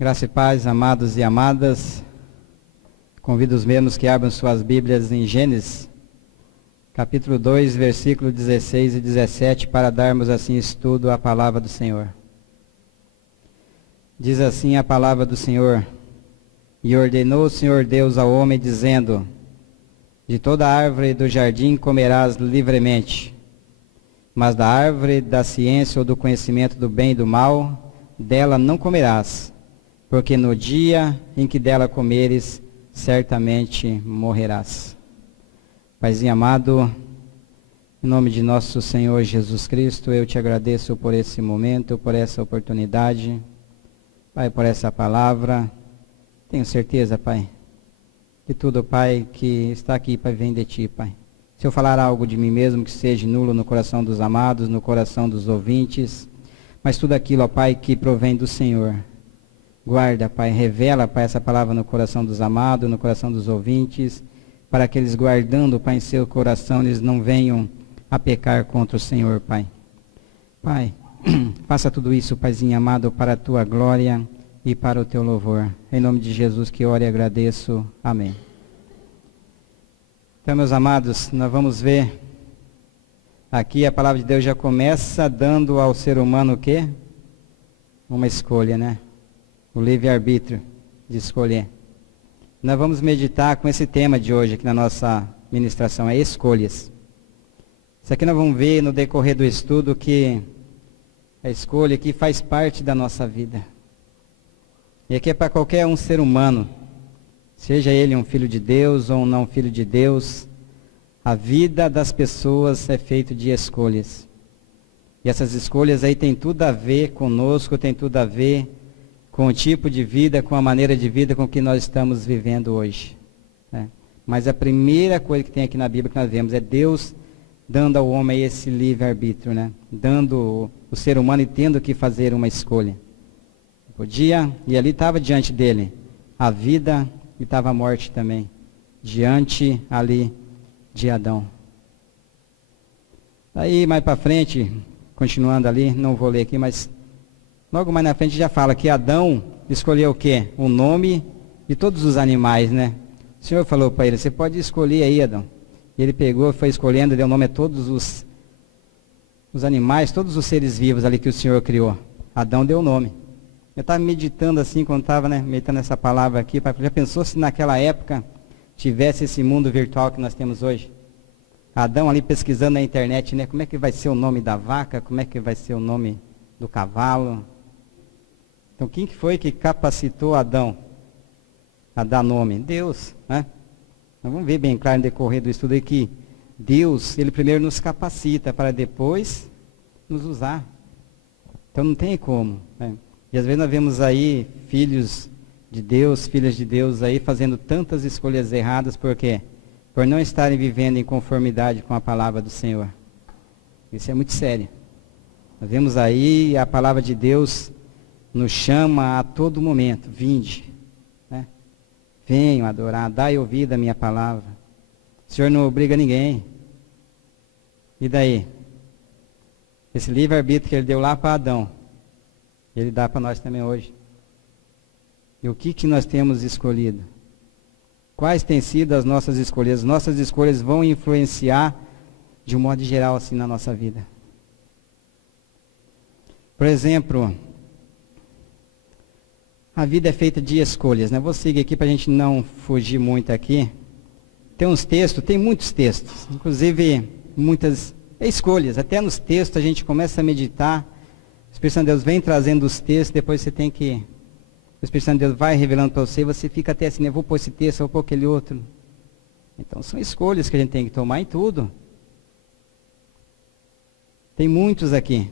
Graça e paz, amados e amadas. Convido os mesmos que abram suas Bíblias em Gênesis, capítulo 2, versículo 16 e 17, para darmos assim estudo à palavra do Senhor. Diz assim a palavra do Senhor: E ordenou o Senhor Deus ao homem, dizendo: De toda árvore do jardim comerás livremente, mas da árvore da ciência ou do conhecimento do bem e do mal, dela não comerás, porque no dia em que dela comeres, certamente morrerás. Paizinho amado, em nome de nosso Senhor Jesus Cristo, eu te agradeço por esse momento, por essa oportunidade, Pai, por essa palavra. Tenho certeza, Pai, de tudo, Pai, que está aqui para vir de Ti, Pai. Se eu falar algo de mim mesmo que seja nulo no coração dos amados, no coração dos ouvintes, mas tudo aquilo, ó Pai, que provém do Senhor. Guarda, Pai, revela, Pai, essa palavra no coração dos amados, no coração dos ouvintes, para que eles guardando, Pai, em seu coração, eles não venham a pecar contra o Senhor, Pai. Pai, faça tudo isso, Paizinho amado, para a Tua glória e para o Teu louvor. Em nome de Jesus que oro e agradeço. Amém. Então, meus amados, nós vamos ver aqui a palavra de Deus já começa dando ao ser humano o quê? Uma escolha, né? O livre-arbítrio de escolher. Nós vamos meditar com esse tema de hoje aqui na nossa ministração, é escolhas. Isso aqui nós vamos ver no decorrer do estudo que a escolha aqui faz parte da nossa vida. E aqui é para qualquer um ser humano, seja ele um filho de Deus ou um não filho de Deus, a vida das pessoas é feita de escolhas. E essas escolhas aí tem tudo a ver conosco, tem tudo a ver com o tipo de vida, com a maneira de vida com que nós estamos vivendo hoje. Né? Mas a primeira coisa que tem aqui na Bíblia que nós vemos é Deus dando ao homem esse livre-arbítrio, né? Dando o ser humano e tendo que fazer uma escolha. Podia, e ali estava diante dele a vida e estava a morte também, diante ali de Adão. Aí mais para frente, continuando ali, não vou ler aqui, mas logo mais na frente já fala que Adão escolheu o quê? O nome de todos os animais, né? O Senhor falou para ele, você pode escolher aí, Adão. E ele pegou, foi escolhendo, deu nome a todos os animais, todos os seres vivos ali que o Senhor criou. Adão deu nome. Eu estava meditando assim, quando estava, né, meditando essa palavra aqui, já pensou se naquela época tivesse esse mundo virtual que nós temos hoje? Adão ali pesquisando na internet, né, como é que vai ser o nome da vaca, como é que vai ser o nome do cavalo. Então, quem que foi que capacitou Adão a dar nome? Deus, né? Nós vamos ver bem claro no decorrer do estudo aí que Deus, Ele primeiro nos capacita para depois nos usar. Então, não tem como, né? E às vezes nós vemos aí filhos de Deus, filhas de Deus aí fazendo tantas escolhas erradas, por quê? Por não estarem vivendo em conformidade com a palavra do Senhor. Isso é muito sério. Nós vemos aí a palavra de Deus nos chama a todo momento, vinde, né? Venham adorar, dai ouvido à minha palavra. O Senhor não obriga ninguém. E daí? Esse livre-arbítrio que Ele deu lá para Adão, Ele dá para nós também hoje. E o que nós temos escolhido? Quais têm sido as nossas escolhas? Nossas escolhas vão influenciar de um modo geral assim na nossa vida. Por exemplo, a vida é feita de escolhas, né? Vou seguir aqui para a gente não fugir muito aqui. Tem uns textos, tem muitos textos, inclusive muitas escolhas. Até nos textos a gente começa a meditar, o Espírito Santo de Deus vem trazendo os textos, depois você tem que... O Espírito Santo de Deus vai revelando para você, você fica até assim, né? Vou pôr esse texto, vou pôr aquele outro. Então são escolhas que a gente tem que tomar em tudo. Tem muitos aqui.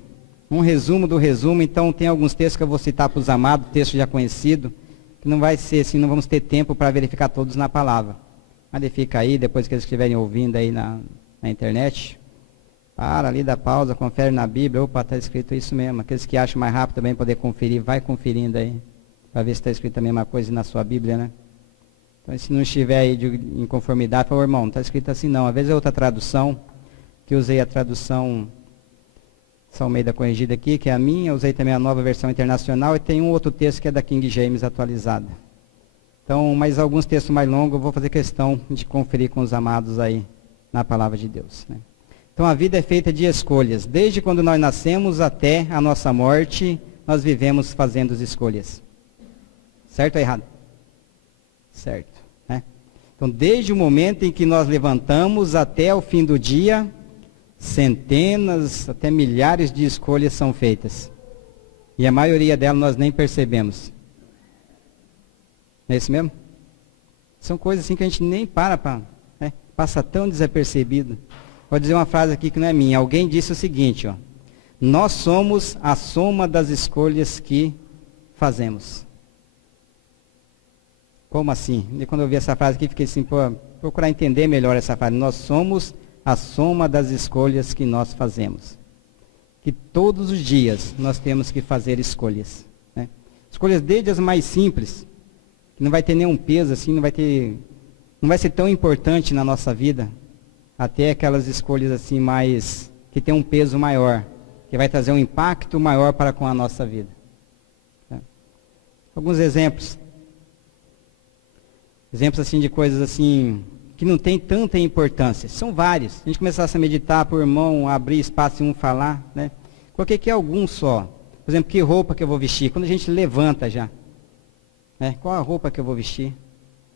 Um resumo do resumo, então tem alguns textos que eu vou citar para os amados, texto já conhecido, que não vai ser assim, não vamos ter tempo para verificar todos na palavra. Mas ele fica aí, depois que eles estiverem ouvindo aí na internet, para ali, dá pausa, confere na Bíblia, opa, está escrito isso mesmo. Aqueles que acham mais rápido também poder conferir, vai conferindo aí, para ver se está escrito a mesma coisa na sua Bíblia, né? Então, se não estiver aí em conformidade, fala, irmão, não está escrito assim não. Às vezes é outra tradução, que eu usei a tradução essa Almeida corrigida aqui, que é a minha, usei também a Nova Versão Internacional, e tem um outro texto que é da King James atualizada. Então, mas alguns textos mais longos eu vou fazer questão de conferir com os amados aí na palavra de Deus, né? Então a vida é feita de escolhas. Desde quando nós nascemos até a nossa morte, nós vivemos fazendo as escolhas. Certo ou errado? Certo, né? Então desde o momento em que nós levantamos até o fim do dia, centenas, até milhares de escolhas são feitas. E a maioria delas nós nem percebemos. Não é isso mesmo? São coisas assim que a gente nem para, né? Passa tão desapercebido. Vou dizer uma frase aqui que não é minha. Alguém disse o seguinte, ó: nós somos a soma das escolhas que fazemos. Como assim? E quando eu vi essa frase aqui, fiquei assim, procurar entender melhor essa frase. Nós somos a soma das escolhas que nós fazemos. Que todos os dias nós temos que fazer escolhas, né? Escolhas desde as mais simples, que não vai ter nenhum peso assim, não vai ser tão importante na nossa vida, até aquelas escolhas assim mais, que tem um peso maior, que vai trazer um impacto maior para com a nossa vida, né? Alguns exemplos assim de coisas assim que não tem tanta importância, são vários. Se a gente começasse a meditar por irmão, abrir espaço em um falar, né? Qualquer que é algum só. Por exemplo, que roupa que eu vou vestir? Quando a gente levanta já, né? Qual a roupa que eu vou vestir?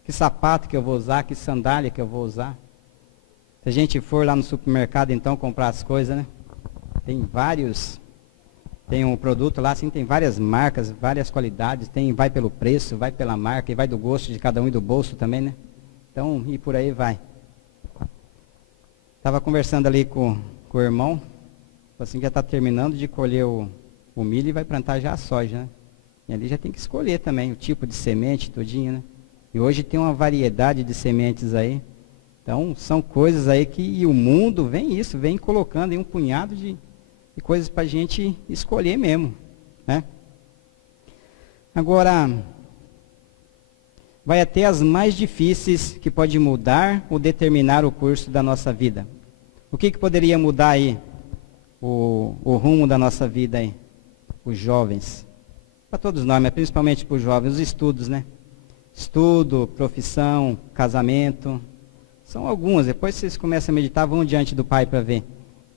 Que sapato que eu vou usar? Que sandália que eu vou usar? Se a gente for lá no supermercado então comprar as coisas, né? Tem um produto lá, assim, tem várias marcas, várias qualidades, vai pelo preço, vai pela marca, e vai do gosto de cada um e do bolso também, né? Então, e por aí vai. Estava conversando ali com o irmão, assim, já está terminando de colher o milho e vai plantar já a soja, né? E ali já tem que escolher também o tipo de semente, tudinho, né? E hoje tem uma variedade de sementes aí. Então, são coisas aí que o mundo vem colocando em um punhado de coisas para a gente escolher mesmo, né? Agora, vai até as mais difíceis que pode mudar ou determinar o curso da nossa vida. O que poderia mudar aí o rumo da nossa vida aí? Os jovens. Para todos nós, mas principalmente para os jovens, os estudos, né? Estudo, profissão, casamento. São algumas. Depois vocês começam a meditar, vão diante do Pai para ver.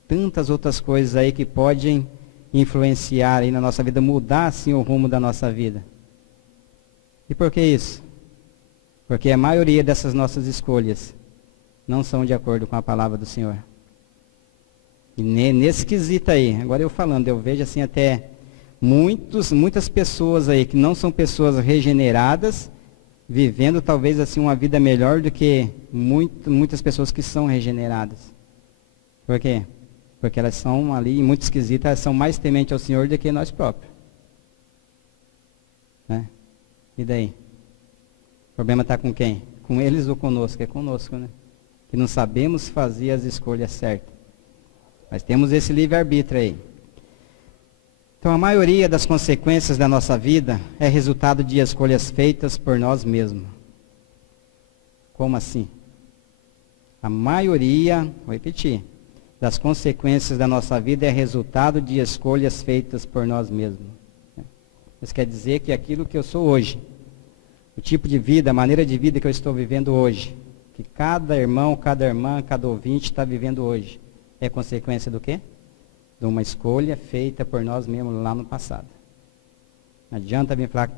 Tantas outras coisas aí que podem influenciar aí na nossa vida, mudar assim o rumo da nossa vida. E por que isso? Porque a maioria dessas nossas escolhas não são de acordo com a palavra do Senhor. E nesse quesito aí, agora eu falando, eu vejo assim até muitas pessoas aí que não são pessoas regeneradas, vivendo talvez assim uma vida melhor do que muitas pessoas que são regeneradas. Por quê? Porque elas são ali, em muitos quesitos, elas são mais tementes ao Senhor do que nós próprios, né? E daí? O problema está com quem? Com eles ou conosco? É conosco, né? Que não sabemos fazer as escolhas certas. Mas temos esse livre-arbítrio aí. Então a maioria das consequências da nossa vida é resultado de escolhas feitas por nós mesmos. Como assim? A maioria, vou repetir, das consequências da nossa vida é resultado de escolhas feitas por nós mesmos. Isso quer dizer que aquilo que eu sou hoje, o tipo de vida, a maneira de vida que eu estou vivendo hoje, que cada irmão, cada irmã, cada ouvinte está vivendo hoje, é consequência do quê? De uma escolha feita por nós mesmos lá no passado. Não adianta vir falar,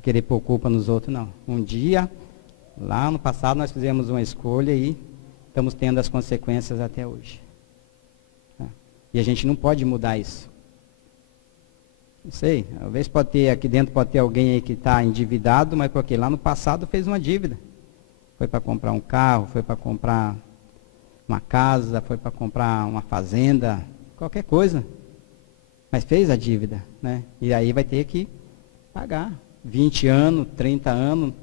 querer pôr culpa nos outros, não. Um dia, lá no passado, nós fizemos uma escolha e estamos tendo as consequências até hoje. E a gente não pode mudar isso. Não sei, talvez aqui dentro pode ter alguém aí que está endividado, mas porque lá no passado fez uma dívida. Foi para comprar um carro, foi para comprar uma casa, foi para comprar uma fazenda, qualquer coisa. Mas fez a dívida, né? E aí vai ter que pagar 20 anos, 30 anos,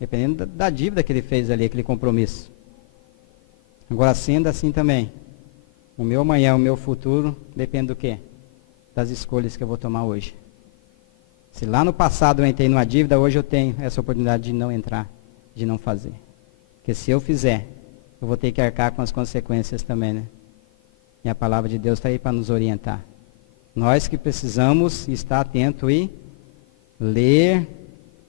dependendo da dívida que ele fez ali, aquele compromisso. Agora, sendo assim também, o meu amanhã, o meu futuro, depende do quê? Das escolhas que eu vou tomar hoje. Se lá no passado eu entrei numa dívida, hoje eu tenho essa oportunidade de não entrar, de não fazer. Porque se eu fizer, eu vou ter que arcar com as consequências também, né? E a palavra de Deus está aí para nos orientar. Nós que precisamos estar atento e ler,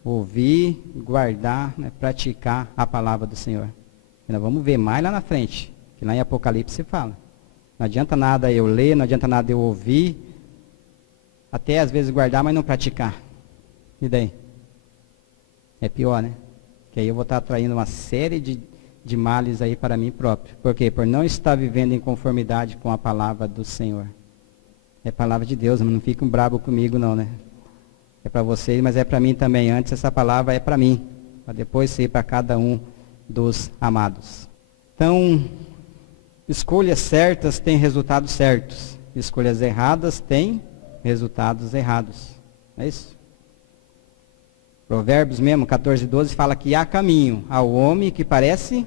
ouvir, guardar, né, praticar a palavra do Senhor. E nós vamos ver mais lá na frente, que lá em Apocalipse fala. Não adianta nada eu ler, não adianta nada eu ouvir, até às vezes guardar, mas não praticar. E daí? É pior, né? Que aí eu vou estar atraindo uma série de males aí para mim próprio. Por quê? Por não estar vivendo em conformidade com a palavra do Senhor. É palavra de Deus, não fiquem bravos comigo não, né? É para vocês, mas é para mim também. Antes essa palavra é para mim, para depois ser para cada um dos amados. Então, escolhas certas têm resultados certos. Escolhas erradas têm resultados errados. É isso? Provérbios mesmo, 14:12, fala que há caminho ao homem que parece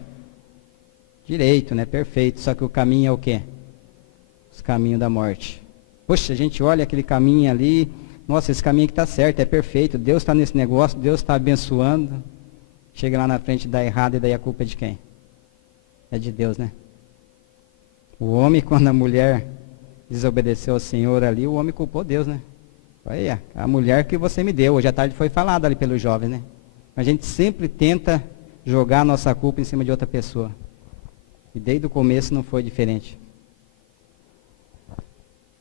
direito, né? Perfeito. Só que o caminho é o quê? Os caminhos da morte. Poxa, a gente olha aquele caminho ali, nossa, esse caminho que está certo, é perfeito, Deus está nesse negócio, Deus está abençoando. Chega lá na frente, dá errado, e daí a culpa é de quem? É de Deus, né? O homem, quando a mulher desobedeceu ao Senhor ali, o homem culpou Deus, né? Olha, a mulher que você me deu, hoje à tarde foi falado ali pelos jovens, né? A gente sempre tenta jogar a nossa culpa em cima de outra pessoa. E desde o começo não foi diferente.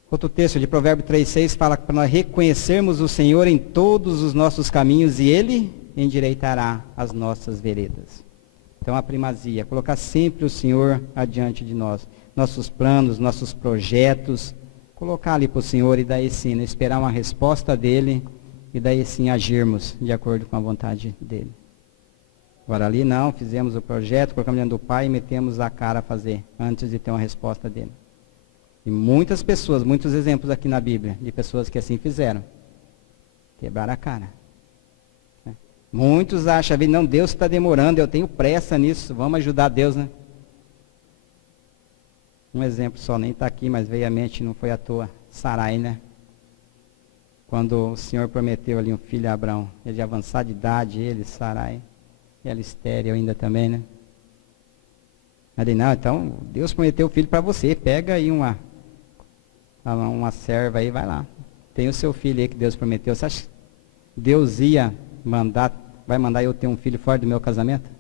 Outro texto de Provérbios 3:6 fala para nós reconhecermos o Senhor em todos os nossos caminhos e Ele endireitará as nossas veredas. Então a primazia, colocar sempre o Senhor adiante de nós. Nossos planos, nossos projetos, colocar ali para o Senhor e daí sim, né, esperar uma resposta dEle e daí sim agirmos de acordo com a vontade dEle. Agora ali não, fizemos o projeto, colocamos diante do Pai e metemos a cara a fazer, antes de ter uma resposta dEle. E muitas pessoas, muitos exemplos aqui na Bíblia, de pessoas que assim fizeram. Quebraram a cara. Muitos acham, não, Deus está demorando, eu tenho pressa nisso, vamos ajudar Deus, né? Um exemplo só, nem está aqui, mas veio à mente, não foi à toa. Sarai, né? Quando o Senhor prometeu ali um filho a Abraão, ele de avançada idade, ele, Sarai, e ela estéril ainda também, né? Aí não, então, Deus prometeu o filho para você, pega aí uma serva aí, vai lá. Tem o seu filho aí que Deus prometeu. Você acha que Deus vai mandar eu ter um filho fora do meu casamento?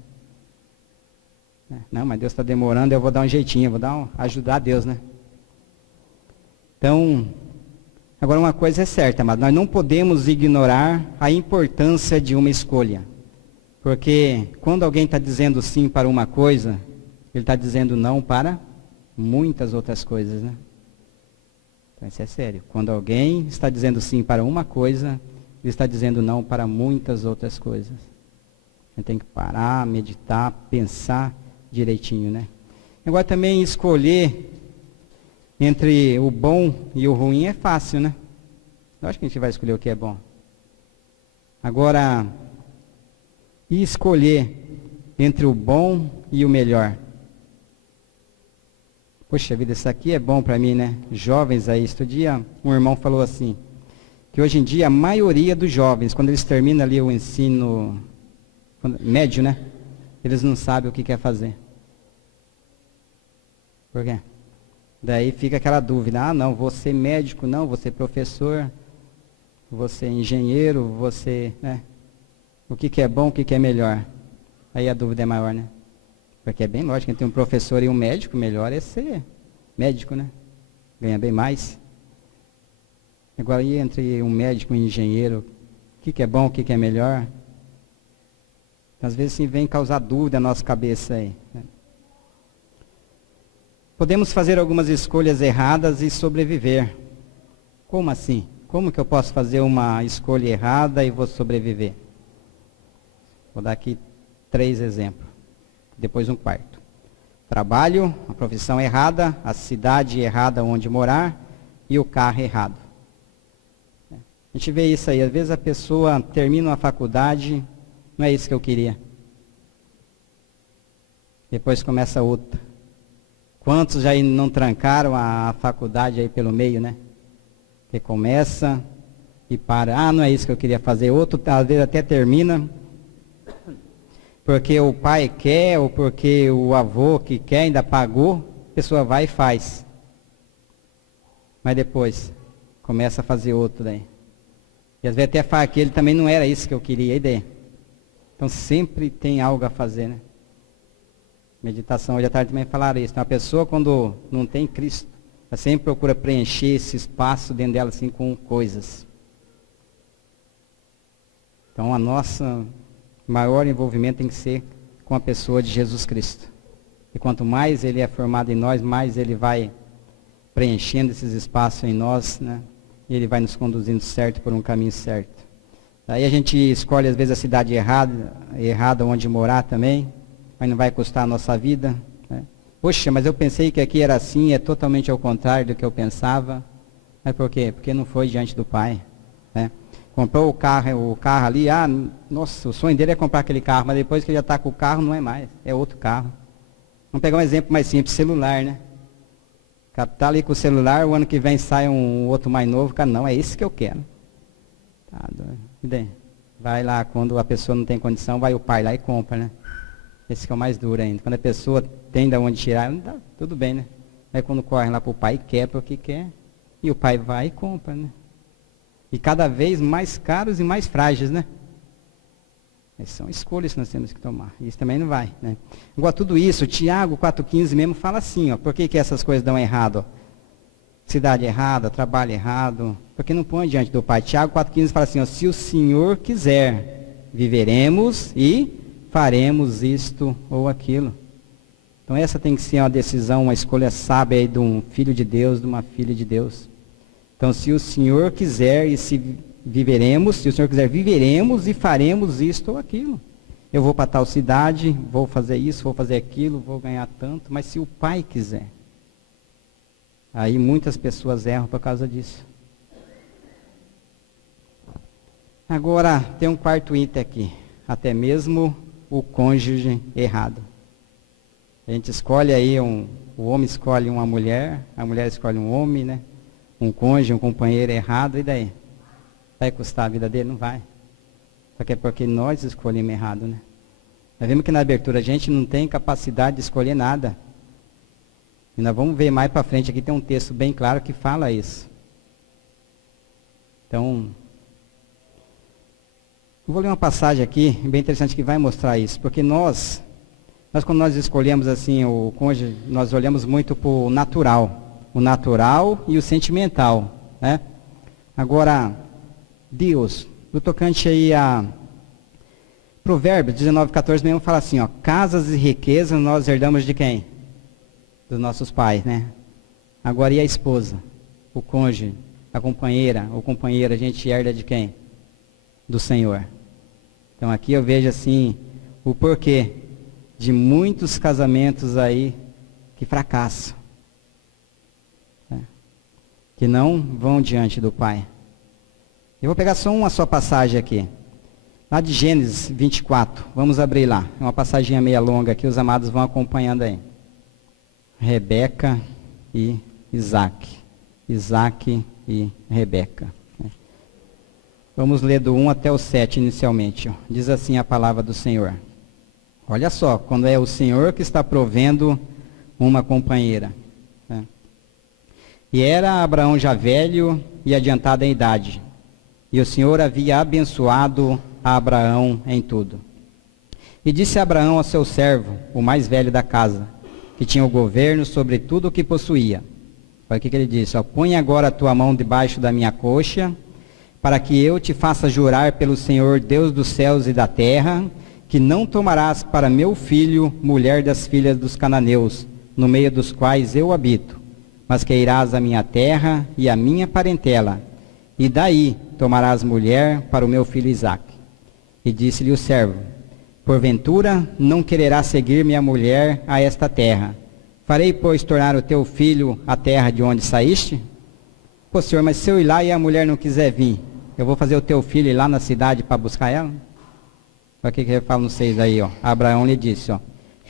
Não, mas Deus está demorando, eu vou dar um jeitinho, ajudar Deus, né? Então, agora uma coisa é certa, mas nós não podemos ignorar a importância de uma escolha. Porque quando alguém está dizendo sim para uma coisa, ele está dizendo não para muitas outras coisas, né? Então isso é sério. Quando alguém está dizendo sim para uma coisa, ele está dizendo não para muitas outras coisas. A gente tem que parar, meditar, pensar direitinho, né? Agora também escolher entre o bom e o ruim é fácil, né? Eu acho que a gente vai escolher o que é bom. Agora, e escolher entre o bom e o melhor? Poxa vida, isso aqui é bom para mim, né? Jovens aí, outro dia um irmão falou assim, que hoje em dia a maioria dos jovens, quando eles terminam ali o ensino médio, né? Eles não sabem o que quer fazer. Por quê? Daí fica aquela dúvida, não, vou ser médico, não, vou ser professor, vou ser engenheiro, vou ser, né? O que é bom, o que é melhor? Aí a dúvida é maior, né? Porque é bem lógico, entre um professor e um médico, melhor é ser médico, né? Ganha bem mais. Agora, e entre um médico e um engenheiro, o que é bom, o que é melhor? Às vezes sim, vem causar dúvida na nossa cabeça aí, né? Podemos fazer algumas escolhas erradas e sobreviver. Como assim? Como que eu posso fazer uma escolha errada e vou sobreviver? Vou dar aqui 3 exemplos. Depois um quarto. Trabalho, a profissão errada, a cidade errada onde morar e o carro errado. A gente vê isso aí. Às vezes a pessoa termina uma faculdade, não é isso que eu queria. Depois começa outra. Quantos já não trancaram a faculdade aí pelo meio, né? Que começa e para. Não é isso que eu queria fazer. Outro, às vezes, até termina porque o pai quer ou porque o avô que quer ainda pagou, a pessoa vai e faz. Mas depois, começa a fazer outro daí. E às vezes até fala que ele também não era isso que eu queria, a ideia. Então sempre tem algo a fazer, né? Meditação, hoje à tarde também falaram isso. Então a pessoa quando não tem Cristo, ela sempre procura preencher esse espaço dentro dela assim com coisas. Então a nossa maior envolvimento tem que ser com a pessoa de Jesus Cristo. E quanto mais ele é formado em nós, mais ele vai preenchendo esses espaços em nós, né? E ele vai nos conduzindo certo por um caminho certo. Daí a gente escolhe às vezes a cidade errada onde morar também, mas não vai custar a nossa vida, né? Poxa, mas eu pensei que aqui era assim, é totalmente ao contrário do que eu pensava. Mas por quê? Porque não foi diante do Pai, né? Comprou o carro ali, nossa, o sonho dele é comprar aquele carro, mas depois que ele já está com o carro, não é mais, é outro carro. Vamos pegar um exemplo mais simples, celular, né? Captar ali com o celular, o ano que vem sai um outro mais novo, cara, não, é esse que eu quero. Tá, vai lá, quando a pessoa não tem condição, vai o pai lá e compra, né? Esse que é o mais duro ainda. Quando a pessoa tem de onde tirar, tudo bem, né? Aí quando corre lá para o pai, quer porque quer, e o pai vai e compra, né? E cada vez mais caros e mais frágeis, né? Essas são escolhas que nós temos que tomar. Isso também não vai, né? Igual a tudo isso, Tiago 4,15 mesmo fala assim, ó. Por que essas coisas dão errado? Ó? Cidade errada, trabalho errado. Porque não põe diante do Pai. Tiago 4,15 fala assim, ó. Se o Senhor quiser, viveremos e faremos isto ou aquilo. Então essa tem que ser uma decisão, uma escolha sábia aí de um filho de Deus, de uma filha de Deus. Então, se o Senhor quiser e se o Senhor quiser, viveremos e faremos isto ou aquilo. Eu vou para tal cidade, vou fazer isso, vou fazer aquilo, vou ganhar tanto, mas se o Pai quiser. Aí muitas pessoas erram por causa disso. Agora, tem um quarto item aqui. Até mesmo o cônjuge errado. A gente escolhe aí, o homem escolhe uma mulher, a mulher escolhe um homem, né? Um cônjuge, um companheiro errado, e daí? Vai custar a vida dele? Não vai. Só que é porque nós escolhemos errado, né? Nós vemos que na abertura a gente não tem capacidade de escolher nada. E nós vamos ver mais para frente, aqui tem um texto bem claro que fala isso. Então, eu vou ler uma passagem aqui, bem interessante, que vai mostrar isso. Porque nós quando nós escolhemos assim o cônjuge, nós olhamos muito para o natural e o sentimental, né? Agora, Deus, no tocante aí a Provérbios 19:14 mesmo fala assim, ó, casas e riquezas nós herdamos de quem? Dos nossos pais, né? Agora, e a esposa, o cônjuge, a companheira, ou companheiro, a gente herda de quem? Do Senhor. Então aqui eu vejo assim, o porquê de muitos casamentos aí que fracassam. Que não vão diante do Pai. Eu vou pegar só uma só passagem aqui. Lá de Gênesis 24. Vamos abrir lá. É uma passagem meia longa aqui, os amados vão acompanhando aí. Rebeca e Isaac. Isaac e Rebeca. Vamos ler do 1 até o 7 inicialmente. Diz assim a palavra do Senhor. Olha só, quando é o Senhor que está provendo uma companheira. E era Abraão já velho e adiantado em idade. E o Senhor havia abençoado a Abraão em tudo. E disse Abraão ao seu servo, o mais velho da casa, que tinha o governo sobre tudo o que possuía. Olha o que ele disse, ó, põe agora a tua mão debaixo da minha coxa, para que eu te faça jurar pelo Senhor, Deus dos céus e da terra, que não tomarás para meu filho mulher das filhas dos cananeus, no meio dos quais eu habito, mas que irás à minha terra e à minha parentela, e daí tomarás mulher para o meu filho Isaque. E disse-lhe o servo, porventura não quererás seguir minha mulher a esta terra? Farei, pois, tornar o teu filho a terra de onde saíste? Pô, senhor, mas se eu ir lá e a mulher não quiser vir, eu vou fazer o teu filho ir lá na cidade para buscar ela? Olha o que ele fala no 6 aí, ó. Abraão lhe disse, ó,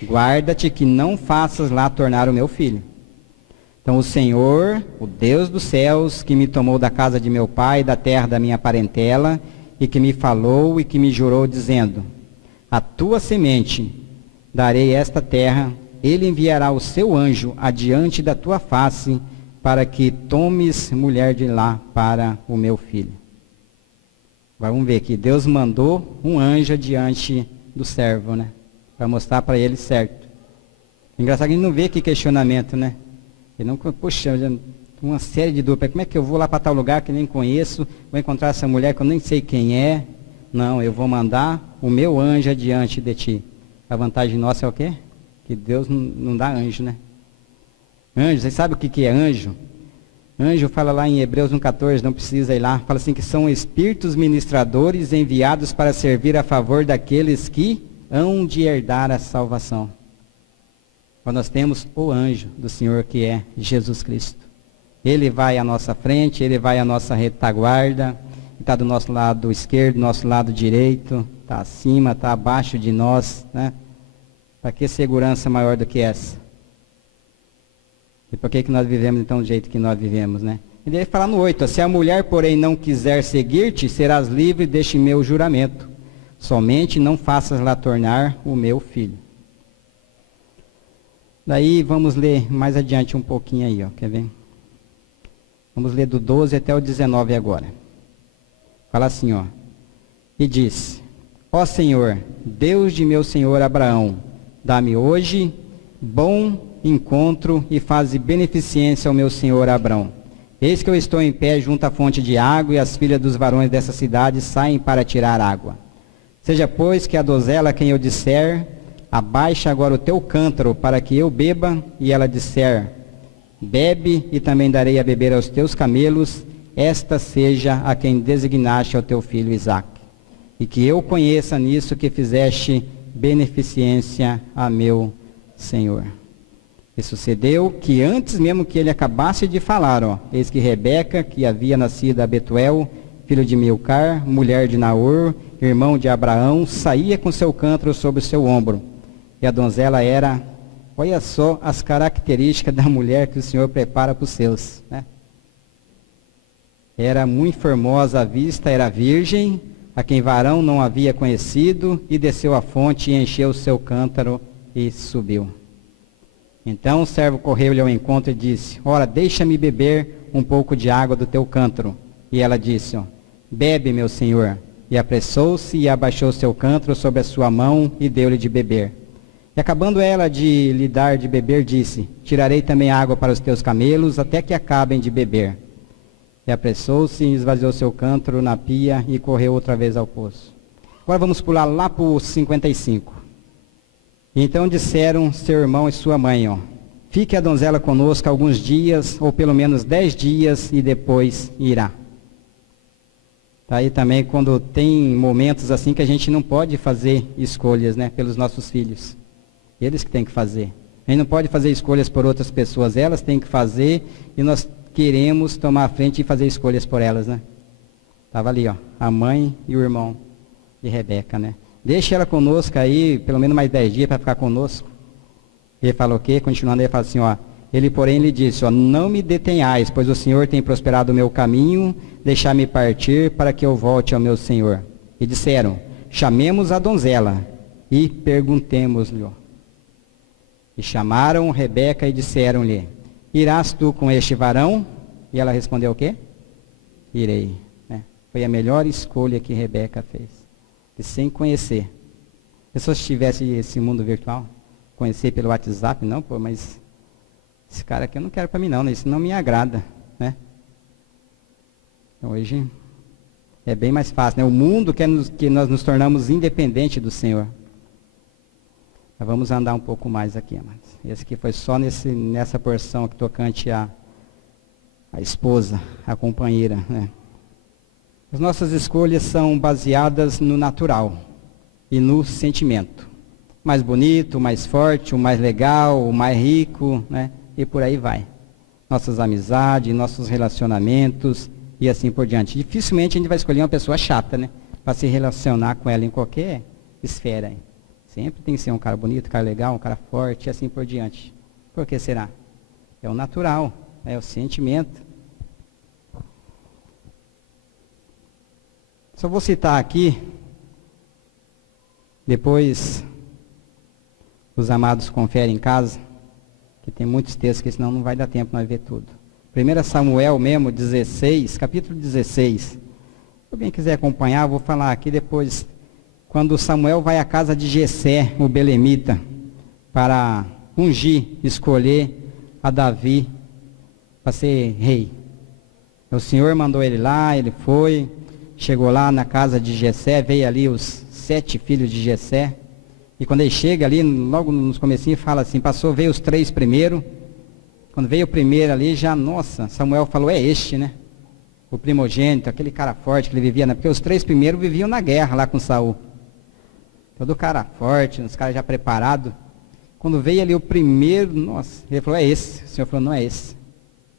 guarda-te que não faças lá tornar o meu filho. Então o Senhor, o Deus dos céus, que me tomou da casa de meu pai, da terra da minha parentela, e que me falou e que me jurou, dizendo, a tua semente darei esta terra, ele enviará o seu anjo adiante da tua face, para que tomes mulher de lá para o meu filho. Vamos ver aqui, Deus mandou um anjo diante do servo, né? Para mostrar para ele certo. Engraçado que ele não vê que questionamento, né? Ele não, poxa, uma série de dúvidas. Como é que eu vou lá para tal lugar que nem conheço? Vou encontrar essa mulher que eu nem sei quem é? Não, eu vou mandar o meu anjo adiante de ti. A vantagem nossa é o quê? Que Deus não dá anjo, né? Anjo, vocês sabem o que é anjo? Anjo fala lá em Hebreus 1,14, não precisa ir lá. Fala assim que são espíritos ministradores enviados para servir a favor daqueles que hão de herdar a salvação. Quando nós temos o anjo do Senhor que é Jesus Cristo. Ele vai à nossa frente, ele vai à nossa retaguarda, está do nosso lado esquerdo, do nosso lado direito, está acima, está abaixo de nós, né? Para que segurança maior do que essa? E por que nós vivemos então do jeito que nós vivemos, né? Ele vai falar no 8, se a mulher, porém, não quiser seguir-te, serás livre deste meu juramento. Somente não faças lá tornar o meu filho. Daí vamos ler mais adiante um pouquinho aí, ó, quer ver? Vamos ler do 12 até o 19 agora. Fala assim, ó. E disse, ó Senhor, Deus de meu senhor Abraão, dá-me hoje bom encontro e faze beneficência ao meu senhor Abraão. Eis que eu estou em pé junto à fonte de água e as filhas dos varões dessa cidade saem para tirar água. Seja, pois, que a donzela a quem eu disser, abaixa agora o teu cântaro para que eu beba, e ela disser, bebe, e também darei a beber aos teus camelos, esta seja a quem designaste ao teu filho Isaque. E que eu conheça nisso que fizeste beneficência a meu Senhor. E sucedeu que antes mesmo que ele acabasse de falar, ó, eis que Rebeca, que havia nascido a Betuel, filho de Milcar, mulher de Naor, irmão de Abraão, saía com seu cântaro sobre o seu ombro. E a donzela era, olha só as características da mulher que o Senhor prepara para os seus, né? Era muito formosa à vista, era virgem, a quem varão não havia conhecido, e desceu à fonte e encheu o seu cântaro e subiu. Então o servo correu-lhe ao encontro e disse, ora, deixa-me beber um pouco de água do teu cântaro. E ela disse, ó, bebe, meu senhor. E apressou-se e abaixou seu cântaro sobre a sua mão e deu-lhe de beber. E acabando ela de lhe dar de beber, disse, tirarei também água para os teus camelos, até que acabem de beber. E apressou-se e esvaziou seu cântaro na pia e correu outra vez ao poço. Agora vamos pular lá para o 55. E então disseram seu irmão e sua mãe, ó, fique a donzela conosco alguns dias, ou pelo menos 10 dias, e depois irá. Tá aí também quando tem momentos assim que a gente não pode fazer escolhas, né, pelos nossos filhos. Eles que têm que fazer. A gente não pode fazer escolhas por outras pessoas, elas têm que fazer, e nós queremos tomar a frente e fazer escolhas por elas, né? Estava ali, ó, a mãe e o irmão de Rebeca, né? Deixa ela conosco aí, pelo menos mais 10 dias para ficar conosco. Ele falou o quê? Continuando, ele fala assim, ó, ele porém lhe disse, ó, não me detenhais, pois o Senhor tem prosperado o meu caminho, deixar-me partir para que eu volte ao meu Senhor. E disseram, chamemos a donzela e perguntemos-lhe. E chamaram Rebeca e disseram-lhe, irás tu com este varão? E ela respondeu o quê? Irei. Foi a melhor escolha que Rebeca fez. E sem conhecer. Se eu tivesse esse mundo virtual, conhecer pelo WhatsApp, não, pô, mas esse cara aqui eu não quero para mim não, né? Isso não me agrada, né? Então hoje é bem mais fácil, né? O mundo quer que nós nos tornamos independentes do Senhor. Mas vamos andar um pouco mais aqui, amados. Esse aqui foi só nessa porção que tocante a esposa, a companheira, né? As nossas escolhas são baseadas no natural e no sentimento. O mais bonito, o mais forte, o mais legal, o mais rico, né? E por aí vai. Nossas amizades, nossos relacionamentos e assim por diante. Dificilmente a gente vai escolher uma pessoa chata, né? Para se relacionar com ela em qualquer esfera. Sempre tem que ser um cara bonito, um cara legal, um cara forte e assim por diante. Por que será? É o natural, é o sentimento. Só vou citar aqui, depois os amados conferem em casa, que tem muitos textos que senão não vai dar tempo nós ver tudo. 1 Samuel mesmo, 16, capítulo 16. Se alguém quiser acompanhar, eu vou falar aqui depois. Quando Samuel vai à casa de Jessé, o belemita, para ungir, escolher a Davi para ser rei. O Senhor mandou ele lá, ele foi, chegou lá na casa de Jessé, veio ali os 7 filhos de Jessé. E quando ele chega ali, logo nos comecinhos, fala assim, veio os 3 primeiro. Quando veio o primeiro ali, já, nossa, Samuel falou, é este, né? O primogênito, aquele cara forte que ele vivia, né? Porque os 3 primeiros viviam na guerra lá com Saul. Todo cara forte, os caras já preparados. Quando veio ali o primeiro, nossa, ele falou, é esse. O Senhor falou, não é esse.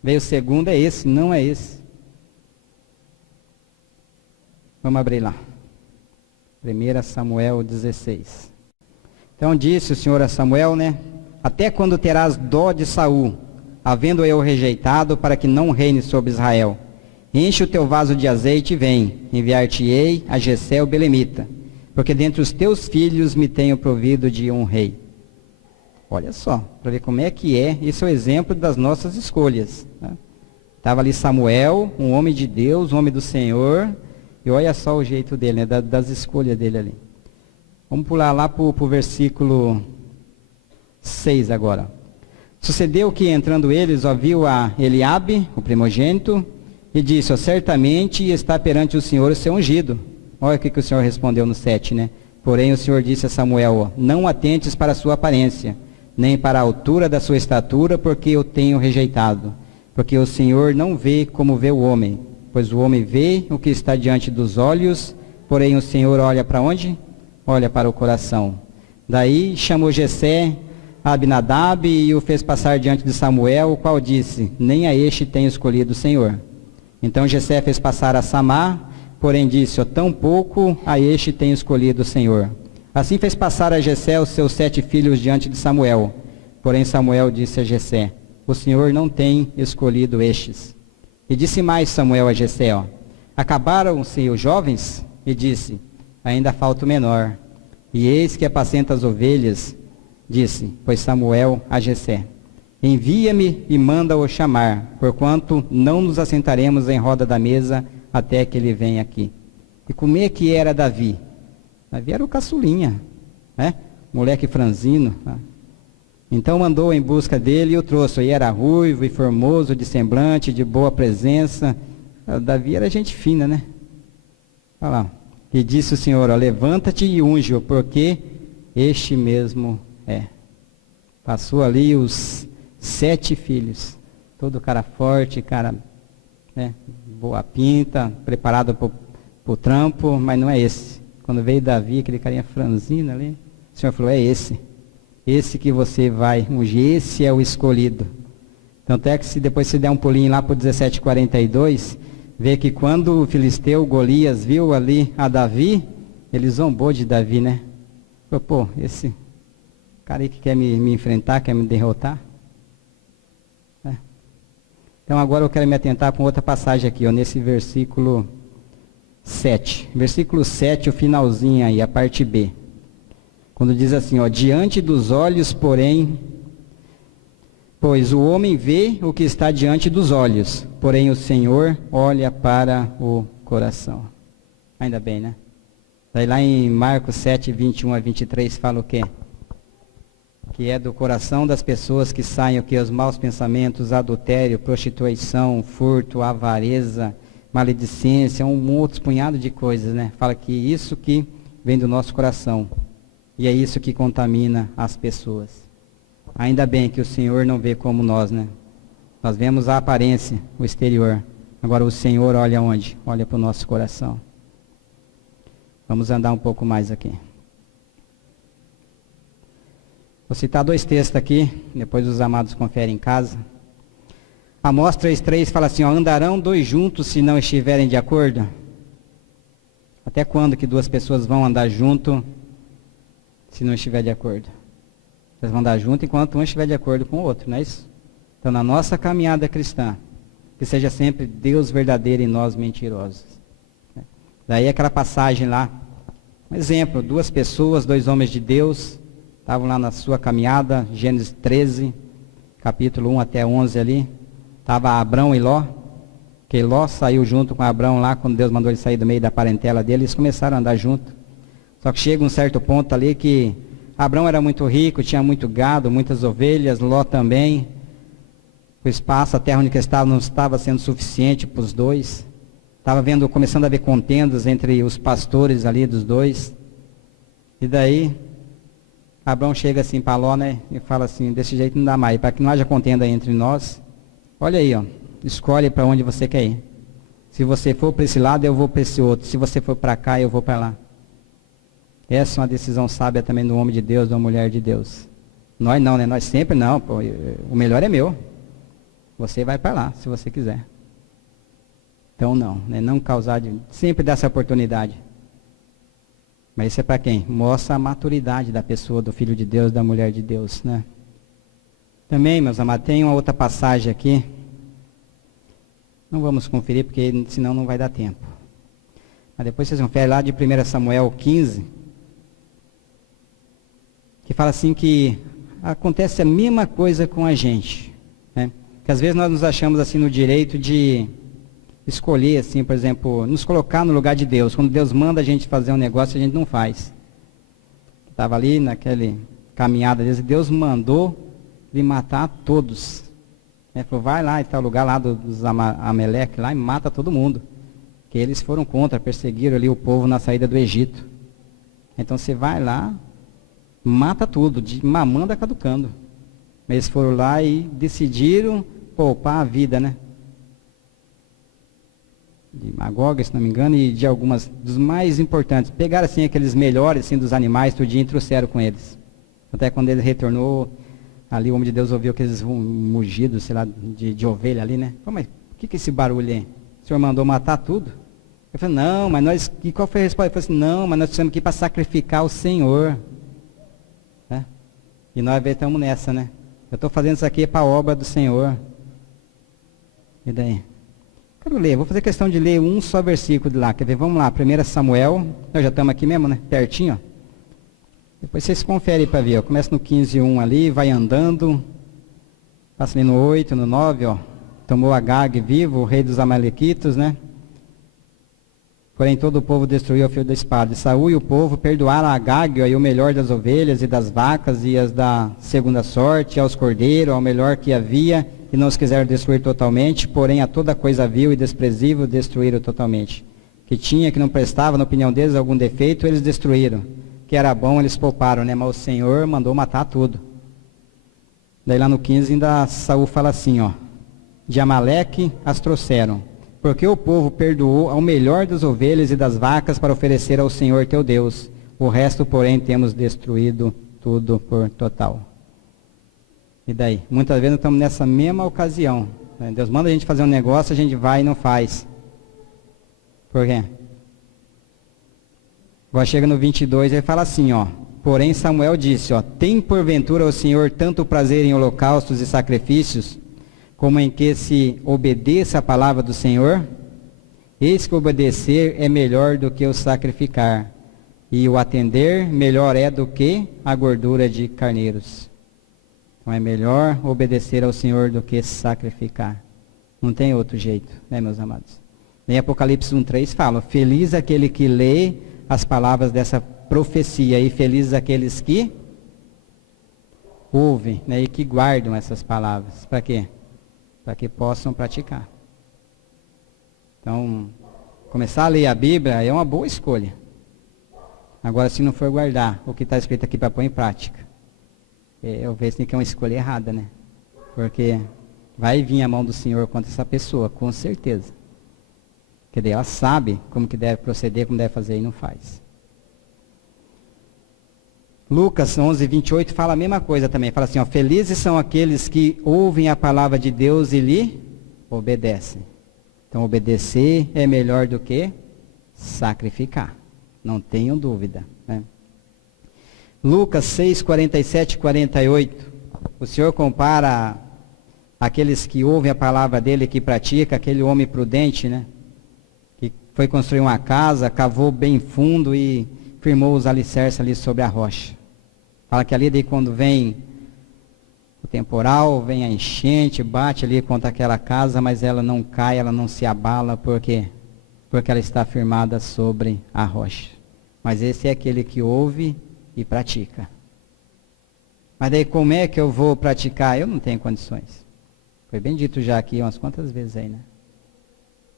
Veio o segundo, é esse, não é esse. Vamos abrir lá. 1 Samuel 16. Então disse o Senhor a Samuel, né? Até quando terás dó de Saul, havendo eu rejeitado, para que não reine sobre Israel? Enche o teu vaso de azeite e vem, enviar-te-ei a Jessé o belemita, porque dentre os teus filhos me tenho provido de um rei. Olha só, para ver como é que é, esse é o exemplo das nossas escolhas. Estava ali Samuel, um homem de Deus, um homem do Senhor, e olha só o jeito dele, né, das escolhas dele ali. Vamos pular lá para o versículo 6 agora. Sucedeu que, entrando eles, viu a Eliabe, o primogênito, e disse, certamente está perante o Senhor o seu ungido. Olha o que o Senhor respondeu no 7, né? Porém o Senhor disse a Samuel, não atentes para a sua aparência, nem para a altura da sua estatura, porque eu tenho rejeitado. Porque o Senhor não vê como vê o homem, pois o homem vê o que está diante dos olhos, porém o Senhor olha para onde? Olha para o coração. Daí chamou Jessé a Abinadab e o fez passar diante de Samuel, o qual disse, nem a este tenho escolhido o Senhor. Então Jessé fez passar a Samá, porém disse, tão pouco a este tenho escolhido o Senhor. Assim fez passar a Jessé os seus 7 filhos diante de Samuel. Porém Samuel disse a Jessé, o Senhor não tem escolhido estes. E disse mais Samuel a Jessé, acabaram-se os jovens? E disse, ainda falta o menor. E eis que apacenta as ovelhas, disse, pois Samuel a Jessé, envia-me e manda-o chamar, porquanto não nos assentaremos em roda da mesa até que ele venha aqui. E como é que era Davi? Davi era o caçulinha, né? Moleque franzino. Então mandou em busca dele e o trouxe. E era ruivo e formoso, de semblante, de boa presença. Davi era gente fina, né? Olha lá. E disse o Senhor, levanta-te e unge-o, porque este mesmo é. Passou ali os 7 filhos. Todo cara forte, cara, né, boa pinta, preparado para o trampo, mas não é esse. Quando veio Davi, aquele carinha franzino ali, o Senhor falou, é esse. Esse que você vai ungir, esse é o escolhido. Tanto é que se depois você der um pulinho lá para o 17:42, vê que quando o filisteu Golias viu ali a Davi, ele zombou de Davi, né? Falou, pô, esse cara aí que quer me enfrentar, quer me derrotar. Então agora eu quero me atentar com outra passagem aqui, nesse versículo 7. Versículo 7, o finalzinho aí, a parte B. Quando diz assim, diante dos olhos, porém, pois o homem vê o que está diante dos olhos, porém o Senhor olha para o coração. Ainda bem, né? Daí lá em Marcos 7, 21-23 fala o quê? Que é do coração das pessoas que saem os maus pensamentos, adultério, prostituição, furto, avareza, maledicência, outros punhado de coisas, né? Fala que isso que vem do nosso coração. E é isso que contamina as pessoas. Ainda bem que o Senhor não vê como nós, né? Nós vemos a aparência, o exterior. Agora o Senhor olha onde? Olha para o nosso coração. Vamos andar um pouco mais aqui. Vou citar 2 textos aqui, depois os amados conferem em casa. Amós 3:3 fala assim, andarão 2 juntos se não estiverem de acordo? Até quando que 2 pessoas vão andar junto se não estiver de acordo? Eles vão andar junto enquanto um estiver de acordo com o outro, não é isso? Então na nossa caminhada cristã, que seja sempre Deus verdadeiro e nós mentirosos. Daí aquela passagem lá, um exemplo, 2 pessoas, 2 homens de Deus, estavam lá na sua caminhada, Gênesis 13, capítulo 1 até 11 ali. Estava Abrão e Ló, que Ló saiu junto com Abrão lá, quando Deus mandou ele sair do meio da parentela dele, eles começaram a andar junto. Só que chega um certo ponto ali que Abrão era muito rico, tinha muito gado, muitas ovelhas, Ló também. O espaço, a terra onde ele estava não estava sendo suficiente para os dois. Estava começando a haver contendas entre os pastores ali dos dois. E daí, Abrão chega assim para Ló, né, e fala assim, desse jeito não dá mais, para que não haja contenda entre nós, olha aí, ó, escolhe para onde você quer ir. Se você for para esse lado, eu vou para esse outro. Se você for para cá, eu vou para lá. Essa é uma decisão sábia também do homem de Deus, da mulher de Deus. Nós não, né? Nós sempre não, pô, o melhor é meu. Você vai para lá, se você quiser. Então não, né? Não causar, sempre dá essa oportunidade. Mas isso é para quem? Mostra a maturidade da pessoa, do filho de Deus, da mulher de Deus, né? Também, meus amados, tem uma outra passagem aqui. Não vamos conferir, porque senão não vai dar tempo. Mas depois vocês conferem lá de 1 Samuel 15, que fala assim que acontece a mesma coisa com a gente, né? Que às vezes nós nos achamos assim no direito de escolher, assim, por exemplo, nos colocar no lugar de Deus. Quando Deus manda a gente fazer um negócio, a gente não faz. Estava ali naquele caminhada deles, Deus mandou ele matar todos. Ele falou, vai lá em tal lugar lá dos Amaleque lá e mata todo mundo. Que eles foram contra, perseguiram ali o povo na saída do Egito. Então você vai lá, mata tudo, de mamanda caducando. Eles foram lá e decidiram poupar a vida, né? De Magog, se não me engano, e de algumas dos mais importantes. Pegaram assim aqueles melhores assim, dos animais, tudinho, e trouxeram com eles. Até quando ele retornou, ali o homem de Deus ouviu aqueles mugidos, sei lá, de ovelha ali, né? Pô, mas o que é esse barulho aí? O senhor mandou matar tudo? Eu falei, não, mas nós... E qual foi a resposta? Ele falou assim, não, mas nós precisamos aqui para sacrificar o Senhor. Né? E nós estamos nessa, né? Eu estou fazendo isso aqui para a obra do Senhor. E daí? Quero ler, vou fazer questão de ler um só versículo de lá. Quer ver? Vamos lá, 1 Samuel. Nós já estamos aqui mesmo, né? Pertinho, ó. Depois vocês conferem para ver, ó. Começa no 15:1 ali, vai andando. Passa ali no 8, no 9, ó. Tomou Agag vivo, o rei dos Amalequitas, né? Porém todo o povo destruiu o fio da espada. E Saul e o povo perdoaram a Agag, ó, e o melhor das ovelhas e das vacas e as da segunda sorte, aos cordeiros, ao melhor que havia, e não os quiseram destruir totalmente, porém a toda coisa vil e desprezível destruíram totalmente. Que tinha, que não prestava, na opinião deles, algum defeito, eles destruíram. Que era bom, eles pouparam, né? Mas o Senhor mandou matar tudo. Daí lá no 15 ainda Saul fala assim, ó. De Amaleque as trouxeram, porque o povo perdoou ao melhor das ovelhas e das vacas para oferecer ao Senhor teu Deus. O resto, porém, temos destruído tudo por total. E daí? Muitas vezes nós estamos nessa mesma ocasião. Né? Deus manda a gente fazer um negócio, a gente vai e não faz. Por quê? Agora chega no 22, ele fala assim, ó. Porém Samuel disse, ó. Tem porventura o Senhor tanto prazer em holocaustos e sacrifícios, como em que se obedeça a palavra do Senhor? Eis que obedecer é melhor do que o sacrificar, e o atender melhor é do que a gordura de carneiros. Então é melhor obedecer ao Senhor do que sacrificar. Não tem outro jeito, né, meus amados? Em Apocalipse 1:3 fala, feliz aquele que lê as palavras dessa profecia, e felizes aqueles que ouvem, né, e que guardam essas palavras. Para quê? Para que possam praticar. Então, começar a ler a Bíblia é uma boa escolha. Agora, se não for guardar o que está escrito aqui para pôr em prática, eu vejo que é uma escolha errada, né? Porque vai vir a mão do Senhor contra essa pessoa, com certeza. Porque daí ela sabe como que deve proceder, como deve fazer e não faz. Lucas 11:28 fala a mesma coisa também. Fala assim, ó, felizes são aqueles que ouvem a palavra de Deus e lhe obedecem. Então, obedecer é melhor do que sacrificar. Não tenham dúvida, né? Lucas 6:47-48. O Senhor compara aqueles que ouvem a palavra dele e que pratica, aquele homem prudente, né? Que foi construir uma casa, cavou bem fundo e firmou os alicerces ali sobre a rocha. Fala que ali daí quando vem o temporal, vem a enchente, bate ali contra aquela casa, mas ela não cai, ela não se abala, por quê? Porque ela está firmada sobre a rocha. Mas esse é aquele que ouve e pratica. Mas daí como é que eu vou praticar? Eu não tenho condições. Foi bem dito já aqui umas quantas vezes aí, né?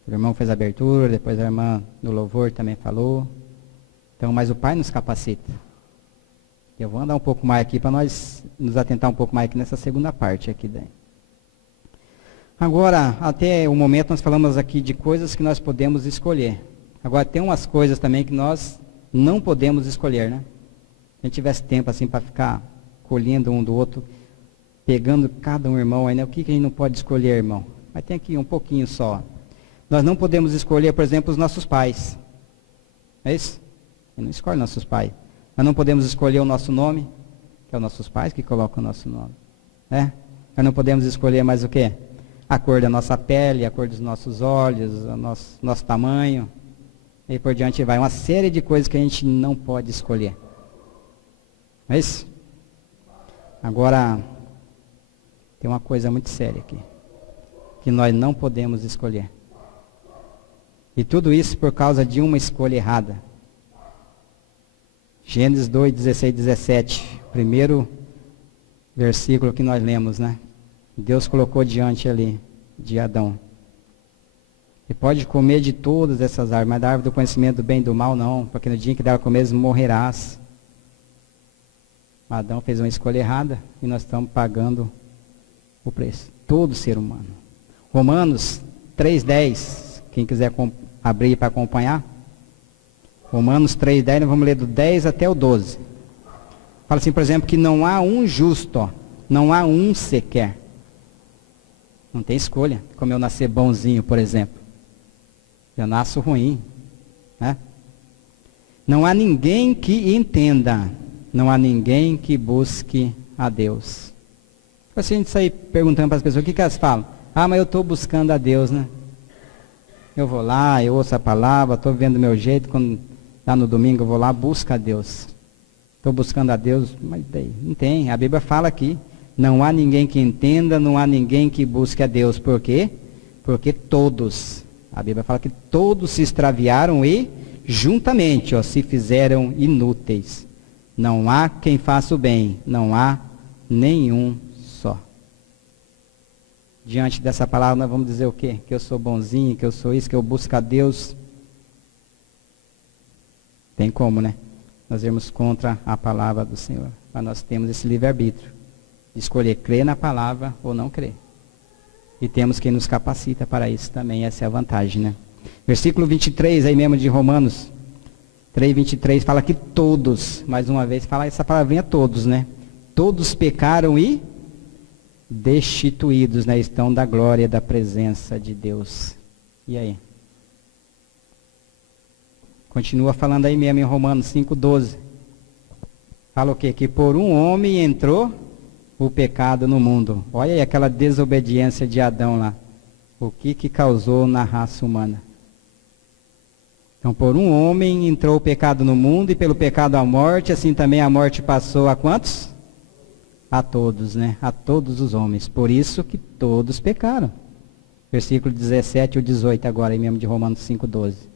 O irmão fez a abertura, depois a irmã no louvor também falou. Então, mas o Pai nos capacita. Eu vou andar um pouco mais aqui para nós nos atentar um pouco mais aqui nessa segunda parte aqui daí. Agora, até o momento nós falamos aqui de coisas que nós podemos escolher. Agora tem umas coisas também que nós não podemos escolher, né? Se a gente tivesse tempo assim para ficar colhendo um do outro, pegando cada um irmão aí, né? O que a gente não pode escolher, irmão? Mas tem aqui um pouquinho só. Nós não podemos escolher, por exemplo, os nossos pais. É isso? A gente não escolhe nossos pais. Nós não podemos escolher o nosso nome, que é os nossos pais que colocam o nosso nome. Né? Nós não podemos escolher mais o quê? A cor da nossa pele, a cor dos nossos olhos, o nosso tamanho. E por diante vai. Uma série de coisas que a gente não pode escolher. É isso? Agora, tem uma coisa muito séria aqui. Que nós não podemos escolher. E tudo isso por causa de uma escolha errada. Gênesis 2, 16 e 17. Primeiro versículo que nós lemos, né? Deus colocou diante ali de Adão. Você pode comer de todas essas árvores, mas da árvore do conhecimento do bem e do mal não, porque no dia em que dela comeres morrerás. Adão fez uma escolha errada e nós estamos pagando o preço. Todo ser humano. Romanos 3:10, quem quiser abrir para acompanhar. Romanos 3:10, nós vamos ler do 10 até o 12. Fala assim, por exemplo, que não há um justo, ó, não há um sequer. Não tem escolha, como eu nascer bonzinho, por exemplo. Eu nasço ruim. Né? Não há ninguém que entenda, não há ninguém que busque a Deus. Se a gente sair perguntando para as pessoas, o que elas falam? Ah, mas eu estou buscando a Deus, né? Eu vou lá, eu ouço a palavra, estou vivendo do meu jeito, quando lá no domingo eu vou lá, busco a Deus. Estou buscando a Deus, mas daí, não tem. A Bíblia fala aqui, não há ninguém que entenda, não há ninguém que busque a Deus. Por quê? Porque todos, a Bíblia fala que todos se extraviaram e juntamente se fizeram inúteis. Não há quem faça o bem, não há nenhum só. Diante dessa palavra nós vamos dizer o quê? Que eu sou bonzinho, que eu sou isso, que eu busco a Deus. Tem como, né? Nós irmos contra a palavra do Senhor. Mas nós temos esse livre-arbítrio. De escolher crer na palavra ou não crer. E temos quem nos capacita para isso também. Essa é a vantagem, né? Versículo 23 aí mesmo de Romanos 3:23 fala que todos, mais uma vez, fala essa palavrinha todos, né? Todos pecaram e destituídos, né? Estão da glória da presença de Deus. E aí? Continua falando aí mesmo em Romanos 5:12. Fala o quê? Que por um homem entrou o pecado no mundo. Olha aí aquela desobediência de Adão lá. O que causou na raça humana? Então, por um homem entrou o pecado no mundo, e pelo pecado a morte, assim também a morte passou a quantos? A todos, né? A todos os homens. Por isso que todos pecaram. Versículo 17 e o 18 agora, aí mesmo de Romanos 5:12.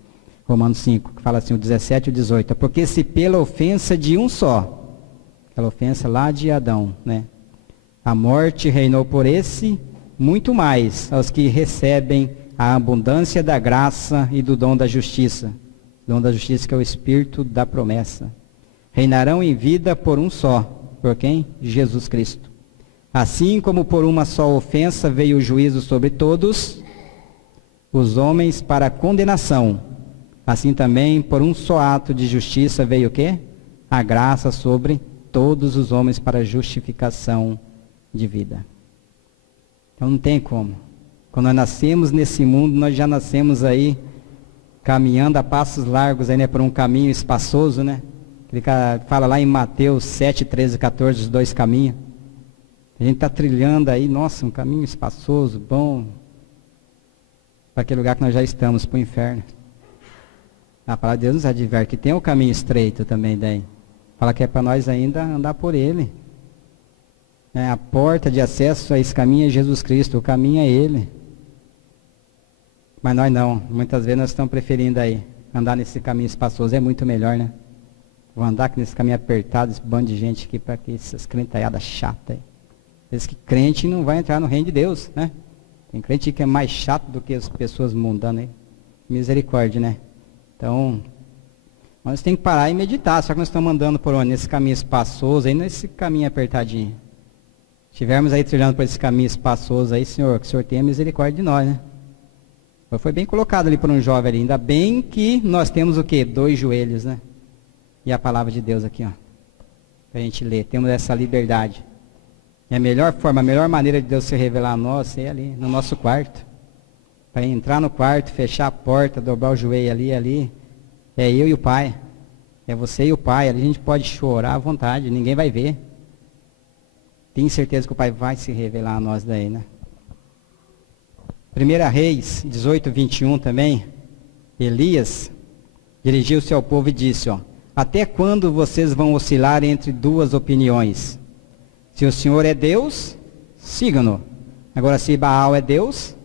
Romanos 5, que fala assim, o 17 e o 18. Porque se pela ofensa de um só, aquela ofensa lá de Adão, né? A morte reinou por esse, muito mais aos que recebem a abundância da graça e do dom da justiça. Dom da justiça que é o Espírito da promessa. Reinarão em vida por um só. Por quem? Jesus Cristo. Assim como por uma só ofensa veio o juízo sobre todos os homens para a condenação, assim também por um só ato de justiça veio o quê? A graça sobre todos os homens para a justificação de vida. Então não tem como. Quando nós nascemos nesse mundo, nós já nascemos aí caminhando a passos largos aí, né, por um caminho espaçoso, né? Ele fala lá em Mateus 7, 13 e 14, os dois caminhos. A gente está trilhando aí, nossa, um caminho espaçoso, bom, para aquele lugar que nós já estamos, para o inferno. A palavra de Deus nos adverte que tem um caminho estreito também daí. Fala que é para nós ainda andar por ele. né? A porta de acesso a esse caminho é Jesus Cristo, o caminho é Ele. Mas nós não, muitas vezes nós estamos preferindo aí andar nesse caminho espaçoso, é muito melhor, né? Vou andar aqui nesse caminho apertado, esse bando de gente aqui, para que essas crentaiadas chatas aí. Diz que crente não vai entrar no reino de Deus, né? Tem crente que é mais chato do que as pessoas mundanas aí. Misericórdia, né? Então, nós temos que parar e meditar, só que nós estamos andando por onde? Nesse caminho espaçoso aí, nesse caminho apertadinho. Estivermos aí trilhando por esse caminho espaçoso aí, Senhor, que o Senhor tenha misericórdia de nós, né? Foi bem colocado ali por um jovem ali. Ainda bem que nós temos o quê? 2 joelhos, né? E a palavra de Deus aqui, ó. Para a gente ler. Temos essa liberdade. E a melhor forma, a melhor maneira de Deus se revelar a nós é ali, no nosso quarto. Para entrar no quarto, fechar a porta, dobrar o joelho ali. É eu e o Pai. É você e o Pai. Ali a gente pode chorar à vontade, ninguém vai ver. Tenho certeza que o Pai vai se revelar a nós daí, né? 1 Reis 18, 21 também, Elias dirigiu-se ao povo e disse, ó, até quando vocês vão oscilar entre 2 opiniões? Se o Senhor é Deus, sigam-no. Agora, se Baal é Deus,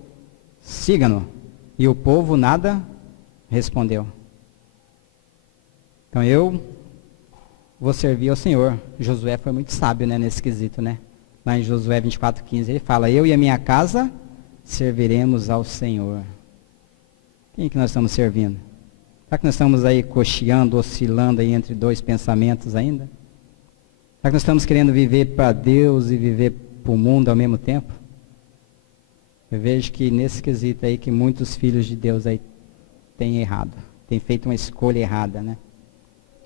sigam-no. E o povo nada respondeu. Então eu vou servir ao Senhor. Josué foi muito sábio, né, nesse quesito, né? Lá em Josué 24:15 ele fala, eu e a minha casa serviremos ao Senhor. Quem que nós estamos servindo? Será que nós estamos aí cocheando, oscilando aí entre 2 pensamentos ainda? Será que nós estamos querendo viver para Deus e viver para o mundo ao mesmo tempo? Eu vejo que nesse quesito aí que muitos filhos de Deus aí têm errado, têm feito uma escolha errada, né?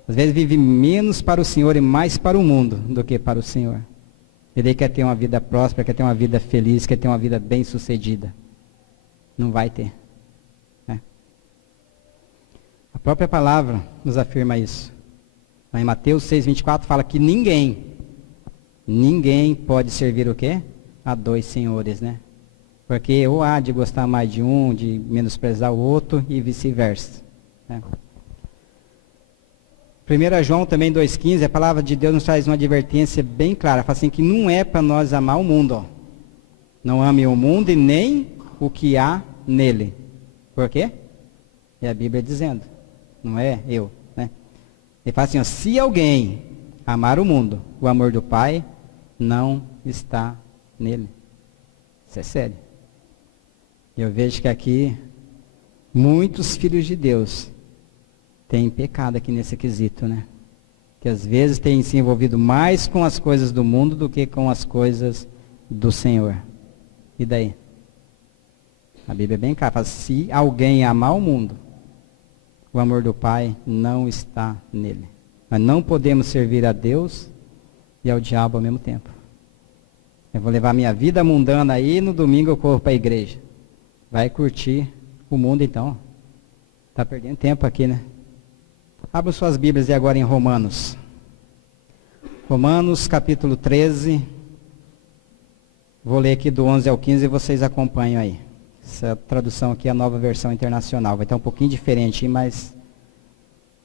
Às vezes vive menos para o Senhor e mais para o mundo do que para o Senhor. Ele quer ter uma vida próspera, quer ter uma vida feliz, quer ter uma vida bem sucedida. Não vai ter. Né? A própria palavra nos afirma isso. Lá em Mateus 6:24 fala que ninguém pode servir o quê? A 2 senhores, né? Porque ou há de gostar mais de um, de menosprezar o outro e vice-versa. Né? 1 João também 2,15, a palavra de Deus nos traz uma advertência bem clara. Fala assim que não é para nós amar o mundo. Ó. Não ame o mundo e nem o que há nele. Por quê? É a Bíblia dizendo. Não é eu. Né? Ele fala assim, ó, se alguém amar o mundo, o amor do Pai não está nele. Isso é sério. Eu vejo que aqui muitos filhos de Deus tem pecado aqui nesse quesito, né? Que às vezes tem se envolvido mais com as coisas do mundo do que com as coisas do Senhor. E daí? A Bíblia é bem clara, fala, se alguém amar o mundo, o amor do Pai não está nele. Nós não podemos servir a Deus e ao diabo ao mesmo tempo. Eu vou levar minha vida mundana aí e no domingo eu corro para a igreja. Vai curtir o mundo então. Está perdendo tempo aqui, né? Abram suas Bíblias e agora em Romanos. Romanos capítulo 13. Vou ler aqui do 11 ao 15 e vocês acompanham aí. Essa tradução aqui é a Nova Versão Internacional. Vai estar um pouquinho diferente, mas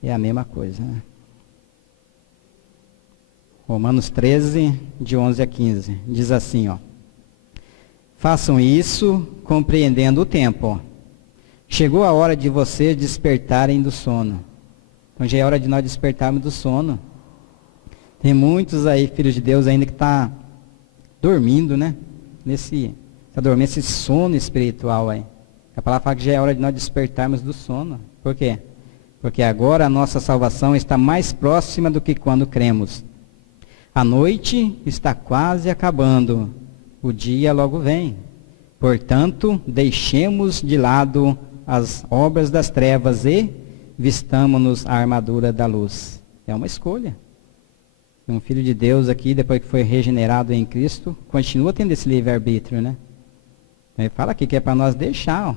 é a mesma coisa. Né? Romanos 13, de 11 a 15. Diz assim, ó. Façam isso compreendendo o tempo. Chegou a hora de vocês despertarem do sono. Então já é hora de nós despertarmos do sono. Tem muitos aí, filhos de Deus, ainda que está dormindo, né? Está dormindo esse sono espiritual aí. A palavra fala que já é hora de nós despertarmos do sono. Por quê? Porque agora a nossa salvação está mais próxima do que quando cremos. A noite está quase acabando. O dia logo vem. Portanto, deixemos de lado as obras das trevas e vistamo-nos a armadura da luz. É uma escolha. Um filho de Deus aqui, depois que foi regenerado em Cristo, continua tendo esse livre-arbítrio, né? Ele fala aqui que é para nós deixar, ó,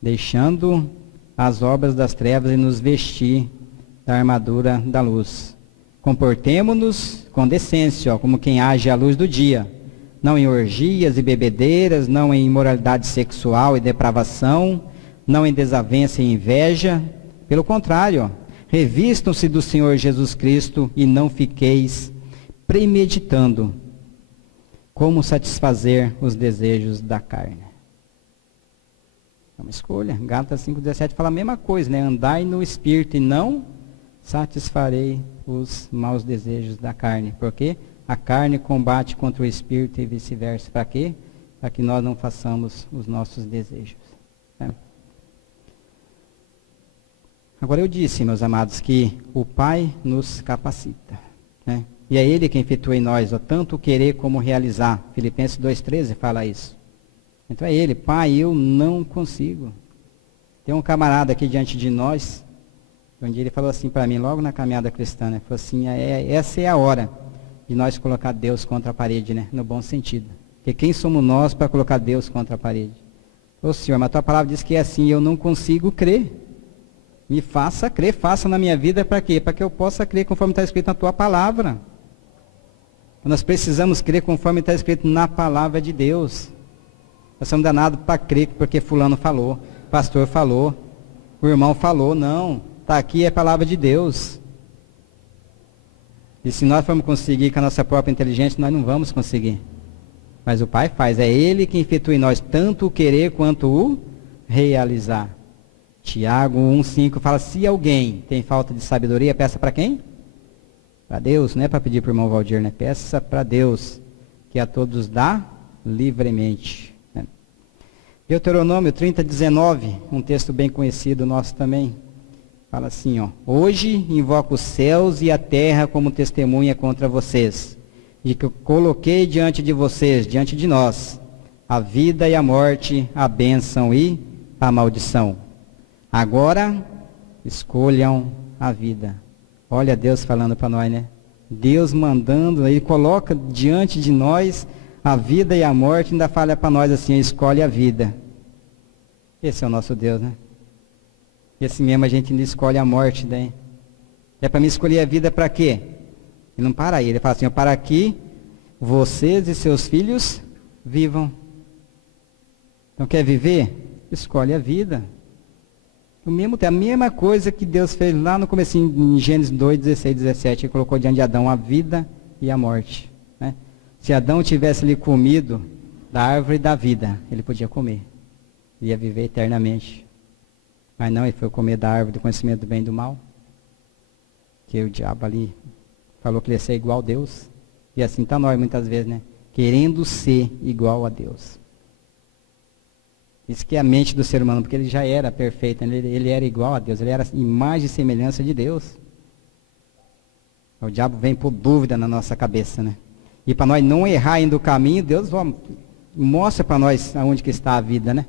deixando as obras das trevas e nos vestir da armadura da luz. Comportemo-nos com decência, ó, como quem age à luz do dia, não em orgias e bebedeiras, não em imoralidade sexual e depravação, não em desavença e inveja. Pelo contrário, ó, revistam-se do Senhor Jesus Cristo e não fiqueis premeditando como satisfazer os desejos da carne. É uma escolha. Gálatas 5,17 fala a mesma coisa, né? Andai no Espírito e não satisfarei os maus desejos da carne. Por quê? A carne combate contra o Espírito e vice-versa. Para quê? Para que nós não façamos os nossos desejos. Né? Agora eu disse, meus amados, que o Pai nos capacita. Né? E é Ele quem efetua em nós, ó, tanto querer como realizar. Filipenses 2,13 fala isso. Então é Ele, Pai, eu não consigo. Tem um camarada aqui diante de nós, onde ele falou assim para mim, logo na caminhada cristã, né? Falou assim, essa é a hora de nós colocar Deus contra a parede, né? No bom sentido. Porque quem somos nós para colocar Deus contra a parede? Ô Senhor, mas a tua palavra diz que é assim, eu não consigo crer. Me faça crer, faça na minha vida para quê? Para que eu possa crer conforme está escrito na tua palavra. Nós precisamos crer conforme está escrito na palavra de Deus. Nós somos danados para crer porque fulano falou, o pastor falou, o irmão falou, não. Está aqui é a palavra de Deus. E se nós formos conseguir com a nossa própria inteligência, nós não vamos conseguir. Mas o Pai faz, é Ele que efetua em nós tanto o querer quanto o realizar. Tiago 1,5 fala, se alguém tem falta de sabedoria, peça para quem? Para Deus, não é para pedir para o irmão Valdir, né? Peça para Deus, que a todos dá livremente. Né? Deuteronômio 30,19, um texto bem conhecido nosso também. Fala assim, ó, hoje invoco os céus e a terra como testemunha contra vocês, de que eu coloquei diante de vocês, diante de nós, a vida e a morte, a bênção e a maldição. Agora, escolham a vida. Olha Deus falando para nós, né? Deus mandando, Ele coloca diante de nós a vida e a morte, ainda fala para nós assim, escolhe a vida. Esse é o nosso Deus, né? E assim mesmo a gente ainda escolhe a morte, né? É para mim escolher a vida para quê? Ele não para aí, ele fala assim, para que vocês e seus filhos vivam. Então quer viver? Escolhe a vida. A mesma coisa que Deus fez lá no começo, em Gênesis 2, 16, 17, Ele colocou diante de Adão a vida e a morte. Né? Se Adão tivesse ali comido da árvore da vida, ele podia comer. Ele ia viver eternamente. Mas não, ele foi comer da árvore do conhecimento do bem e do mal. Que o diabo ali falou que ele ia ser igual a Deus. E assim está nós muitas vezes, né? Querendo ser igual a Deus. Isso que é a mente do ser humano, porque ele já era perfeito, ele era igual a Deus, ele era imagem e semelhança de Deus. O diabo vem por dúvida na nossa cabeça, né? E para nós não errar ainda o caminho, Deus mostra para nós aonde que está a vida, né?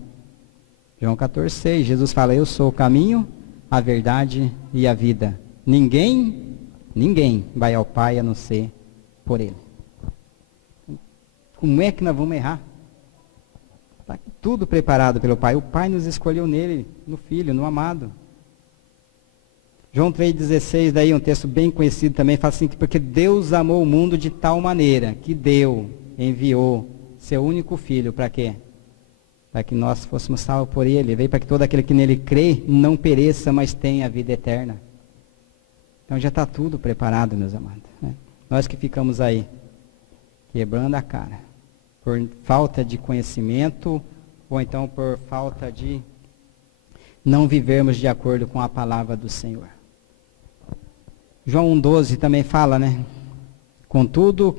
João 14,6, Jesus fala, eu sou o caminho, a verdade e a vida. Ninguém vai ao Pai a não ser por Ele. Como é que nós vamos errar? Está tudo preparado pelo Pai. O Pai nos escolheu nele, no Filho, no amado. João 3,16, daí um texto bem conhecido também, fala assim, porque Deus amou o mundo de tal maneira que enviou seu único Filho, para quê? Para que nós fôssemos salvos por Ele. Veio para que todo aquele que nele crê não pereça, mas tenha a vida eterna. Então já está tudo preparado, meus amados. Né? Nós que ficamos aí, quebrando a cara, por falta de conhecimento, ou então por falta de não vivermos de acordo com a palavra do Senhor. João 1,12 também fala, né? Contudo,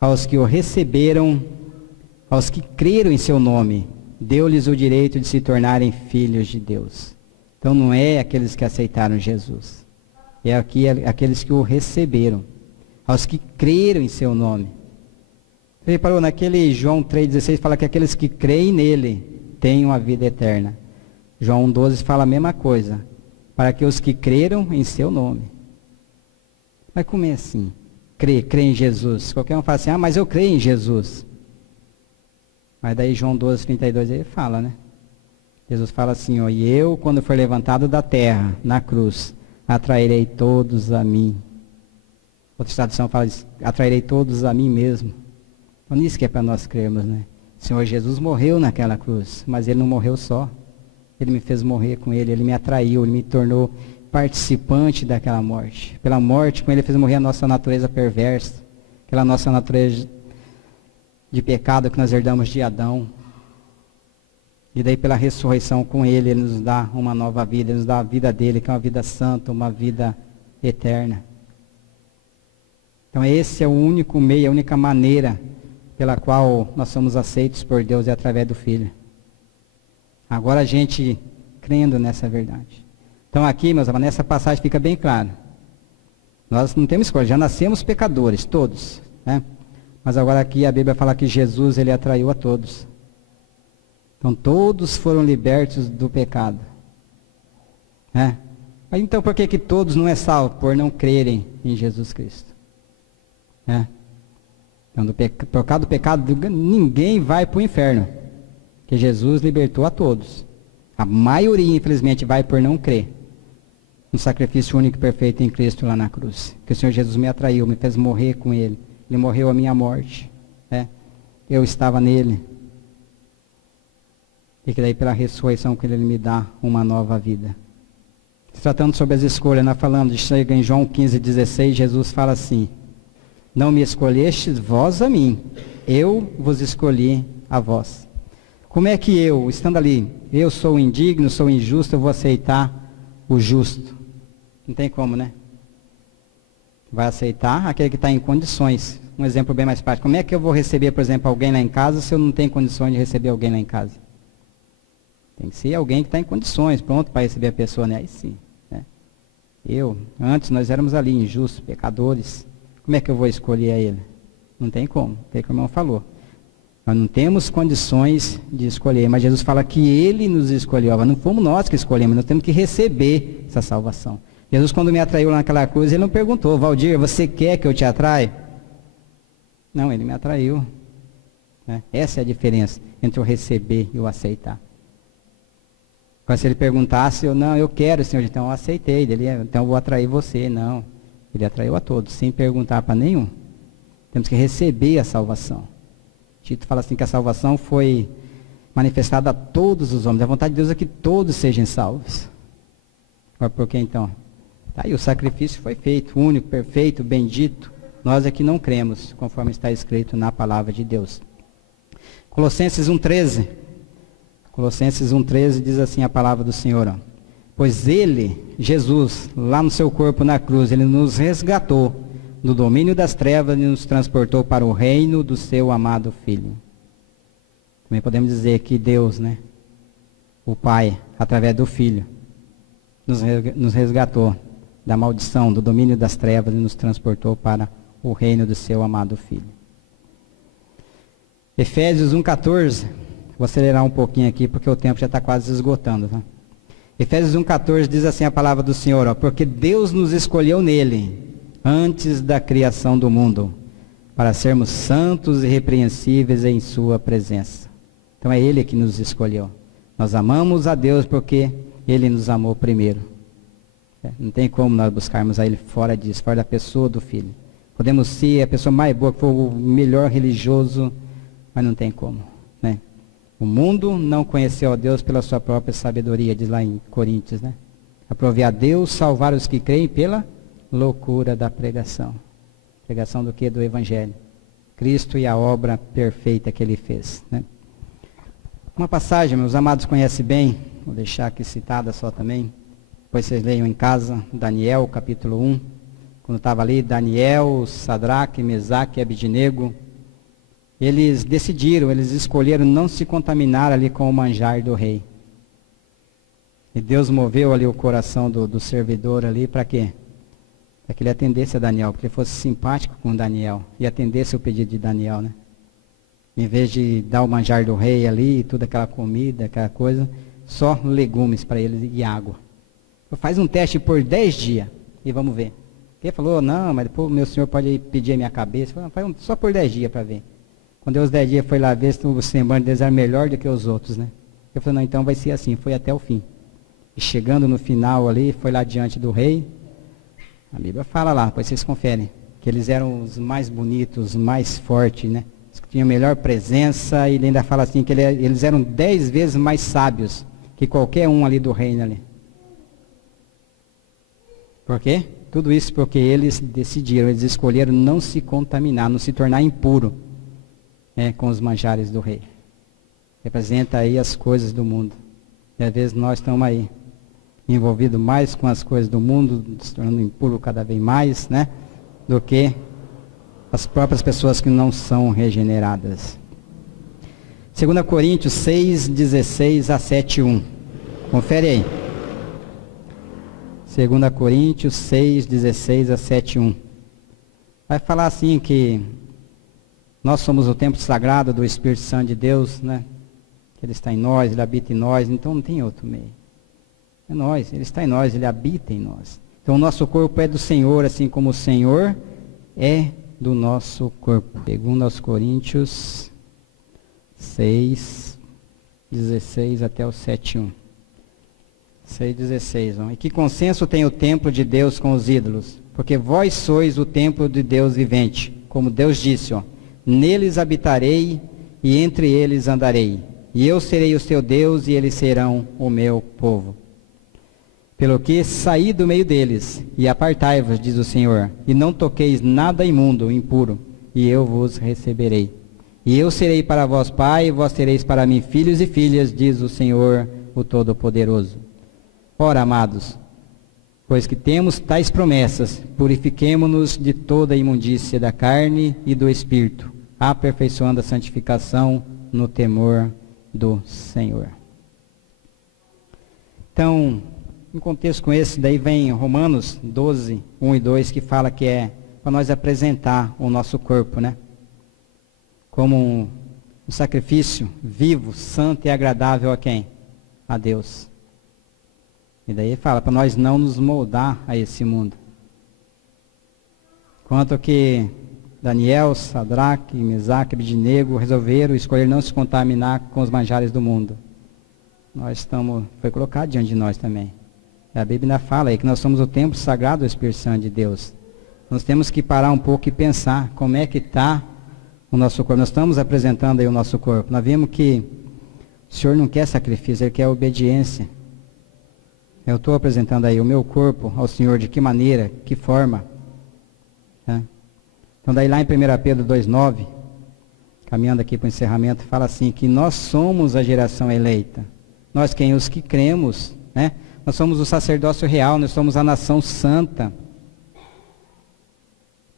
aos que o receberam, aos que creram em seu nome, deu-lhes o direito de se tornarem filhos de Deus. Então não é aqueles que aceitaram Jesus. É aqueles que o receberam. Aos que creram em seu nome. Você reparou, naquele João 3,16 fala que aqueles que creem nele tenham a vida eterna. João 1,12 fala a mesma coisa. Para que os que creram em seu nome. Mas como é assim? Crer em Jesus. Qualquer um fala assim, mas eu creio em Jesus. Mas daí João 12,32 ele fala, né? Jesus fala assim, e eu, quando for levantado da terra, na cruz, atrairei todos a mim. Outra tradução fala isso, atrairei todos a mim mesmo. Então nisso que é para nós crermos, né? O Senhor Jesus morreu naquela cruz, mas Ele não morreu só. Ele me fez morrer com Ele, Ele me atraiu, Ele me tornou participante daquela morte. Pela morte, com Ele fez morrer a nossa natureza perversa, aquela nossa natureza de pecado que nós herdamos de Adão. E daí pela ressurreição com Ele nos dá uma nova vida, Ele nos dá a vida dele, que é uma vida santa, uma vida eterna. Então esse é o único meio, a única maneira pela qual nós somos aceitos por Deus, é através do Filho. Agora a gente crendo nessa verdade. Então aqui, meus amados, nessa passagem fica bem claro. Nós não temos escolha, já nascemos pecadores, todos, né? Mas agora aqui a Bíblia fala que Jesus, Ele atraiu a todos. Então todos foram libertos do pecado, né? Mas então por que todos não é salvo? Por não crerem em Jesus Cristo, né? Então por causa do pecado, ninguém vai para o inferno, porque Jesus libertou a todos. A maioria, infelizmente, vai por não crer no sacrifício único e perfeito em Cristo lá na cruz. Que o Senhor Jesus me atraiu, me fez morrer com Ele. Ele morreu a minha morte, né? Eu estava nele. E que daí pela ressurreição que Ele me dá uma nova vida. Se tratando sobre as escolhas, nós falamos, chega em João 15,16, Jesus fala assim: não me escolhestes vós a mim, eu vos escolhi a vós. Como é que eu, estando ali, eu sou indigno, sou injusto, eu vou aceitar o justo? Não tem como, né? Vai aceitar aquele que está em condições. Um exemplo bem mais prático. Como é que eu vou receber, por exemplo, alguém lá em casa se eu não tenho condições de receber alguém lá em casa? Tem que ser alguém que está em condições, pronto para receber a pessoa, né? Aí sim, né? Antes nós éramos ali injustos, pecadores. Como é que eu vou escolher a ele? Não tem como, é o que o irmão falou. Nós não temos condições de escolher, mas Jesus fala que Ele nos escolheu. Não fomos nós que escolhemos, nós temos que receber essa salvação. Jesus, quando me atraiu lá naquela cruz, Ele não perguntou: Valdir, você quer que eu te atraia? Não, Ele me atraiu, né? Essa é a diferença entre o receber e o aceitar. Mas se Ele perguntasse, eu quero, Senhor, então eu aceitei. Então eu vou atrair você. Não, Ele atraiu a todos, sem perguntar para nenhum. Temos que receber a salvação. Tito fala assim que a salvação foi manifestada a todos os homens. A vontade de Deus é que todos sejam salvos. Agora por que então? Tá aí, o sacrifício foi feito, único, perfeito, bendito. Nós é que não cremos, conforme está escrito na palavra de Deus. Colossenses 1,13. Colossenses 1,13 diz assim a palavra do Senhor: ó, pois Ele, Jesus, lá no seu corpo na cruz, Ele nos resgatou do domínio das trevas e nos transportou para o reino do seu amado Filho. Também podemos dizer que Deus, né, o Pai, através do Filho, nos resgatou da maldição, do domínio das trevas e nos transportou para o reino do seu amado Filho. Efésios 1,14, vou acelerar um pouquinho aqui porque o tempo já está quase esgotando. Tá? Efésios 1,14 diz assim a palavra do Senhor: ó, porque Deus nos escolheu nele, antes da criação do mundo, para sermos santos e irrepreensíveis em sua presença. Então é Ele que nos escolheu. Nós amamos a Deus porque Ele nos amou primeiro. Não tem como nós buscarmos a Ele fora disso, fora da pessoa do Filho. Podemos ser a pessoa mais boa, que for o melhor religioso, mas não tem como, né? O mundo não conheceu a Deus pela sua própria sabedoria, diz lá em Coríntios, né? Aprove a Deus salvar os que creem pela loucura da pregação. Pregação do que? Do Evangelho. Cristo e a obra perfeita que Ele fez, né? Uma passagem, meus amados conhecem bem, vou deixar aqui citada só também, depois vocês leiam em casa, Daniel, capítulo 1, quando estava ali Daniel, Sadraque, Mesaque e Abidnego, eles decidiram, eles escolheram não se contaminar ali com o manjar do rei. E Deus moveu ali o coração do servidor ali, para quê? Para que ele atendesse a Daniel, para que ele fosse simpático com Daniel e atendesse o pedido de Daniel, né? Em vez de dar o manjar do rei ali, toda aquela comida, aquela coisa, só legumes para ele e água. Faz um teste por 10 dias e vamos ver. Ele falou: não, mas depois o meu senhor pode pedir a minha cabeça. Falei, faz só por 10 dias para ver. Quando deu os 10 dias, foi lá ver se o semblante deles era melhor do que os outros, né? Eu falei: não, então vai ser assim. Foi até o fim. E chegando no final ali, foi lá diante do rei. A Bíblia fala lá, depois vocês conferem, que eles eram os mais bonitos, mais fortes, né? Os que tinham melhor presença, e ele ainda fala assim, que eles eram 10 vezes mais sábios que qualquer um ali do reino ali. Por quê? Tudo isso porque eles decidiram, eles escolheram não se contaminar, não se tornar impuro. com os manjares do rei. Representa aí as coisas do mundo. E às vezes nós estamos aí, envolvidos mais com as coisas do mundo, se tornando impuro cada vez mais, né? Do que as próprias pessoas que não são regeneradas. 2 Coríntios 6, 16 a 7, 1. Confere aí. 2 Coríntios 6, 16 a 7, 1. Vai falar assim que nós somos o templo sagrado do Espírito Santo de Deus, né? Que Ele está em nós, Ele habita em nós, então não tem outro meio. É nós, Ele está em nós, Ele habita em nós. Então o nosso corpo é do Senhor, assim como o Senhor é do nosso corpo. 2 Coríntios 6, 16 até o 7, 1. 6:16. E que consenso tem o templo de Deus com os ídolos? Porque vós sois o templo de Deus vivente. Como Deus disse, neles habitarei e entre eles andarei. E eu serei o seu Deus e eles serão o meu povo. Pelo que saí do meio deles e apartai-vos, diz o Senhor, e não toqueis nada imundo, impuro, e eu vos receberei. E eu serei para vós pai, e vós sereis para mim filhos e filhas, diz o Senhor, o Todo-Poderoso. Ora, amados, pois que temos tais promessas, purifiquemo-nos de toda a imundícia da carne e do espírito, aperfeiçoando a santificação no temor do Senhor. Então, em contexto com esse, daí vem Romanos 12, 1 e 2, que fala que é para nós apresentar o nosso corpo, né? Como um sacrifício vivo, santo e agradável a quem? A Deus. E daí fala para nós não nos moldar a esse mundo. Quanto que Daniel, Sadraque, Mesaque, Abednego resolveram escolher não se contaminar com os manjares do mundo. Foi colocado diante de nós também. A Bíblia fala aí que nós somos o templo sagrado do Espírito Santo de Deus. Nós temos que parar um pouco e pensar como é que está o nosso corpo. Nós estamos apresentando aí o nosso corpo. Nós vimos que o Senhor não quer sacrifício, Ele quer obediência. Eu estou apresentando aí o meu corpo ao Senhor, de que maneira, que forma. Né? Então daí lá em 1 Pedro 2,9, caminhando aqui para o encerramento, fala assim, que nós somos a geração eleita. Nós quem? Os que cremos, né? Nós somos o sacerdócio real, nós somos a nação santa.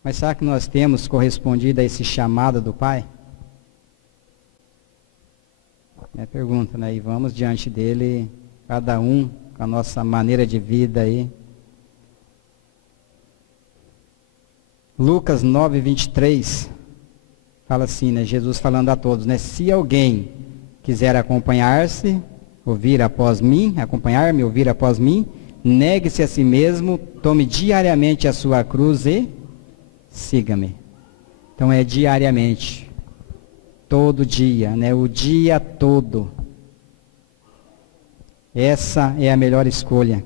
Mas será que nós temos correspondido a esse chamado do Pai? É a pergunta, né? E vamos diante dele, cada um com a nossa maneira de vida aí. Lucas 9:23 fala assim, né? Jesus falando a todos, né? Se alguém quiser acompanhar-me, ouvir após mim, negue-se a si mesmo, tome diariamente a sua cruz e siga-me. Então é diariamente, todo dia, né? O dia todo. Essa é a melhor escolha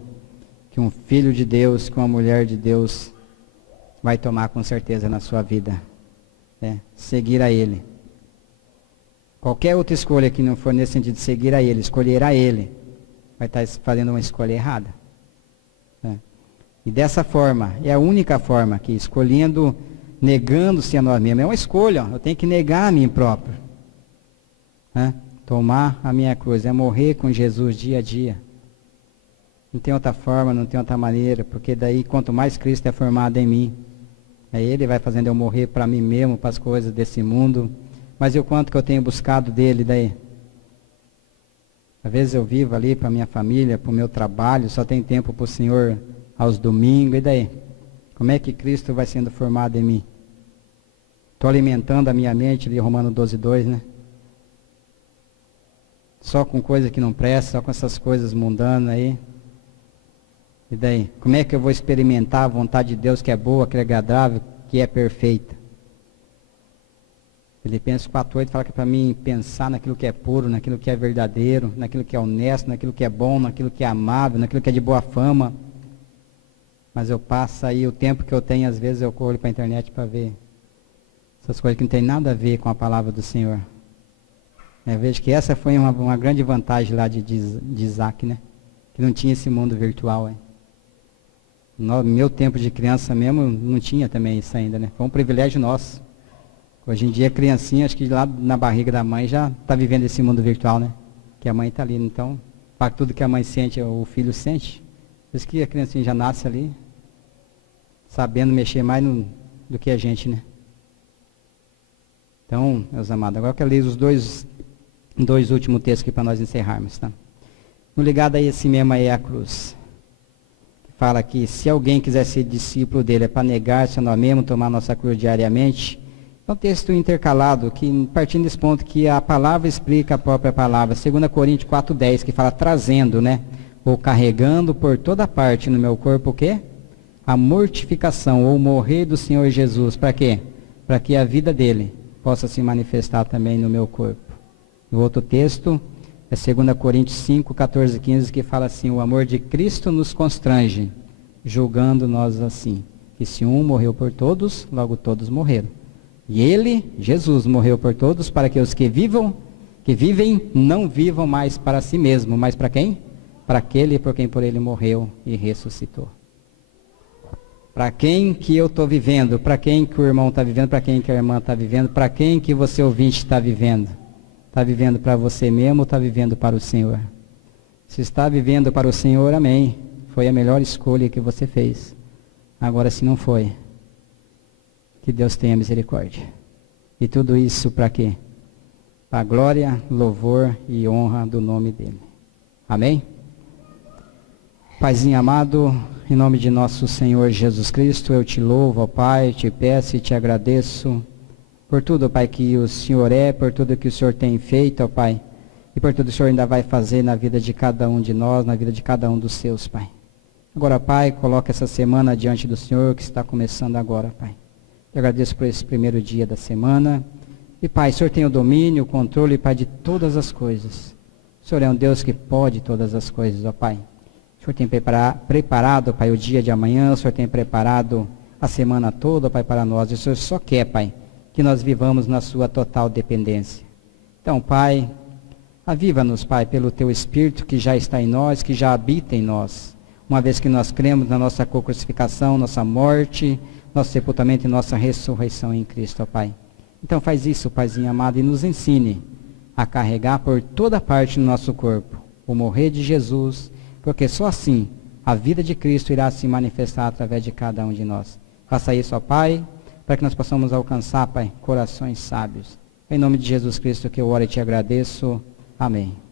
que um filho de Deus, que uma mulher de Deus vai tomar com certeza na sua vida. Né? Seguir a Ele. Qualquer outra escolha que não for nesse sentido de seguir a Ele, escolher a Ele, vai estar fazendo uma escolha errada. Né? E dessa forma, é a única forma que escolhendo, negando-se a nós mesmos, é uma escolha, eu tenho que negar a mim próprio. Né? Tomar a minha cruz, é morrer com Jesus dia a dia. Não tem outra forma, não tem outra maneira, porque daí quanto mais Cristo é formado em mim, aí Ele vai fazendo eu morrer para mim mesmo, para as coisas desse mundo. Mas e o quanto que eu tenho buscado dele daí? Às vezes eu vivo ali para a minha família, para o meu trabalho, só tenho tempo para o Senhor aos domingos, e daí? Como é que Cristo vai sendo formado em mim? Estou alimentando a minha mente, ali Romanos 12:2, né? Só com coisa que não presta, só com essas coisas mundanas aí. E daí? Como é que eu vou experimentar a vontade de Deus que é boa, que é agradável, que é perfeita? Filipenses 4:8 fala que para mim pensar naquilo que é puro, naquilo que é verdadeiro, naquilo que é honesto, naquilo que é bom, naquilo que é amável, naquilo que é de boa fama. Mas eu passo aí o tempo que eu tenho, às vezes eu corro para a internet para ver essas coisas que não tem nada a ver com a palavra do Senhor. Eu vejo que essa foi uma grande vantagem lá de Isaac, né? Que não tinha esse mundo virtual. No meu tempo de criança mesmo, não tinha também isso ainda, né? Foi um privilégio nosso. Hoje em dia, a criancinha, acho que lá na barriga da mãe já está vivendo esse mundo virtual, né? Que a mãe está ali. Então, para tudo que a mãe sente, o filho sente. Por isso que a criancinha já nasce ali, sabendo mexer mais do que a gente, né? Então, meus amados, agora eu quero ler os dois últimos textos aqui para nós encerrarmos, tá? No ligado a esse mesmo aí, a cruz. Fala que se alguém quiser ser discípulo dele, é para negar-se a nós mesmos, tomar nossa cruz diariamente. É um texto intercalado, que partindo desse ponto que a palavra explica a própria palavra. 2 Coríntios 4,10, que fala trazendo, né? Ou carregando por toda parte no meu corpo o quê? A mortificação, ou morrer do Senhor Jesus. Para quê? Para que a vida dele possa se manifestar também no meu corpo. O outro texto é 2 Coríntios 5, 14 e 15, que fala assim: o amor de Cristo nos constrange, julgando nós assim, que se um morreu por todos, logo todos morreram. E ele, Jesus, morreu por todos, para que os que vivem, não vivam mais para si mesmo, mas para quem? Para aquele por quem por ele morreu e ressuscitou. Para quem que eu estou vivendo? Para quem que o irmão está vivendo? Para quem que a irmã está vivendo? Para quem que você ouvinte está vivendo? Está vivendo para você mesmo ou está vivendo para o Senhor? Se está vivendo para o Senhor, amém. Foi a melhor escolha que você fez. Agora, se não foi, que Deus tenha misericórdia. E tudo isso para quê? Para a glória, louvor e honra do nome dele. Amém? Paizinho amado, em nome de nosso Senhor Jesus Cristo, eu te louvo, ó Pai, te peço e te agradeço por tudo, Pai, que o Senhor é, por tudo que o Senhor tem feito, ó Pai, e por tudo que o Senhor ainda vai fazer na vida de cada um de nós, na vida de cada um dos seus, Pai. Agora, Pai, coloca essa semana diante do Senhor, que está começando agora, Pai. Eu agradeço por esse primeiro dia da semana. E, Pai, o Senhor tem o domínio, o controle, Pai, de todas as coisas. O Senhor é um Deus que pode todas as coisas, ó Pai. O Senhor tem preparado, Pai, o dia de amanhã, o Senhor tem preparado a semana toda, Pai, para nós. E o Senhor só quer, Pai, que nós vivamos na sua total dependência. Então, Pai, aviva-nos, Pai, pelo Teu Espírito que já está em nós, que já habita em nós. Uma vez que nós cremos na nossa crucificação, nossa morte, nosso sepultamento e nossa ressurreição em Cristo, ó Pai. Então faz isso, Paizinho amado, e nos ensine a carregar por toda parte no nosso corpo o morrer de Jesus, porque só assim a vida de Cristo irá se manifestar através de cada um de nós. Faça isso, ó Pai, para que nós possamos alcançar, Pai, corações sábios. Em nome de Jesus Cristo que eu oro e te agradeço. Amém.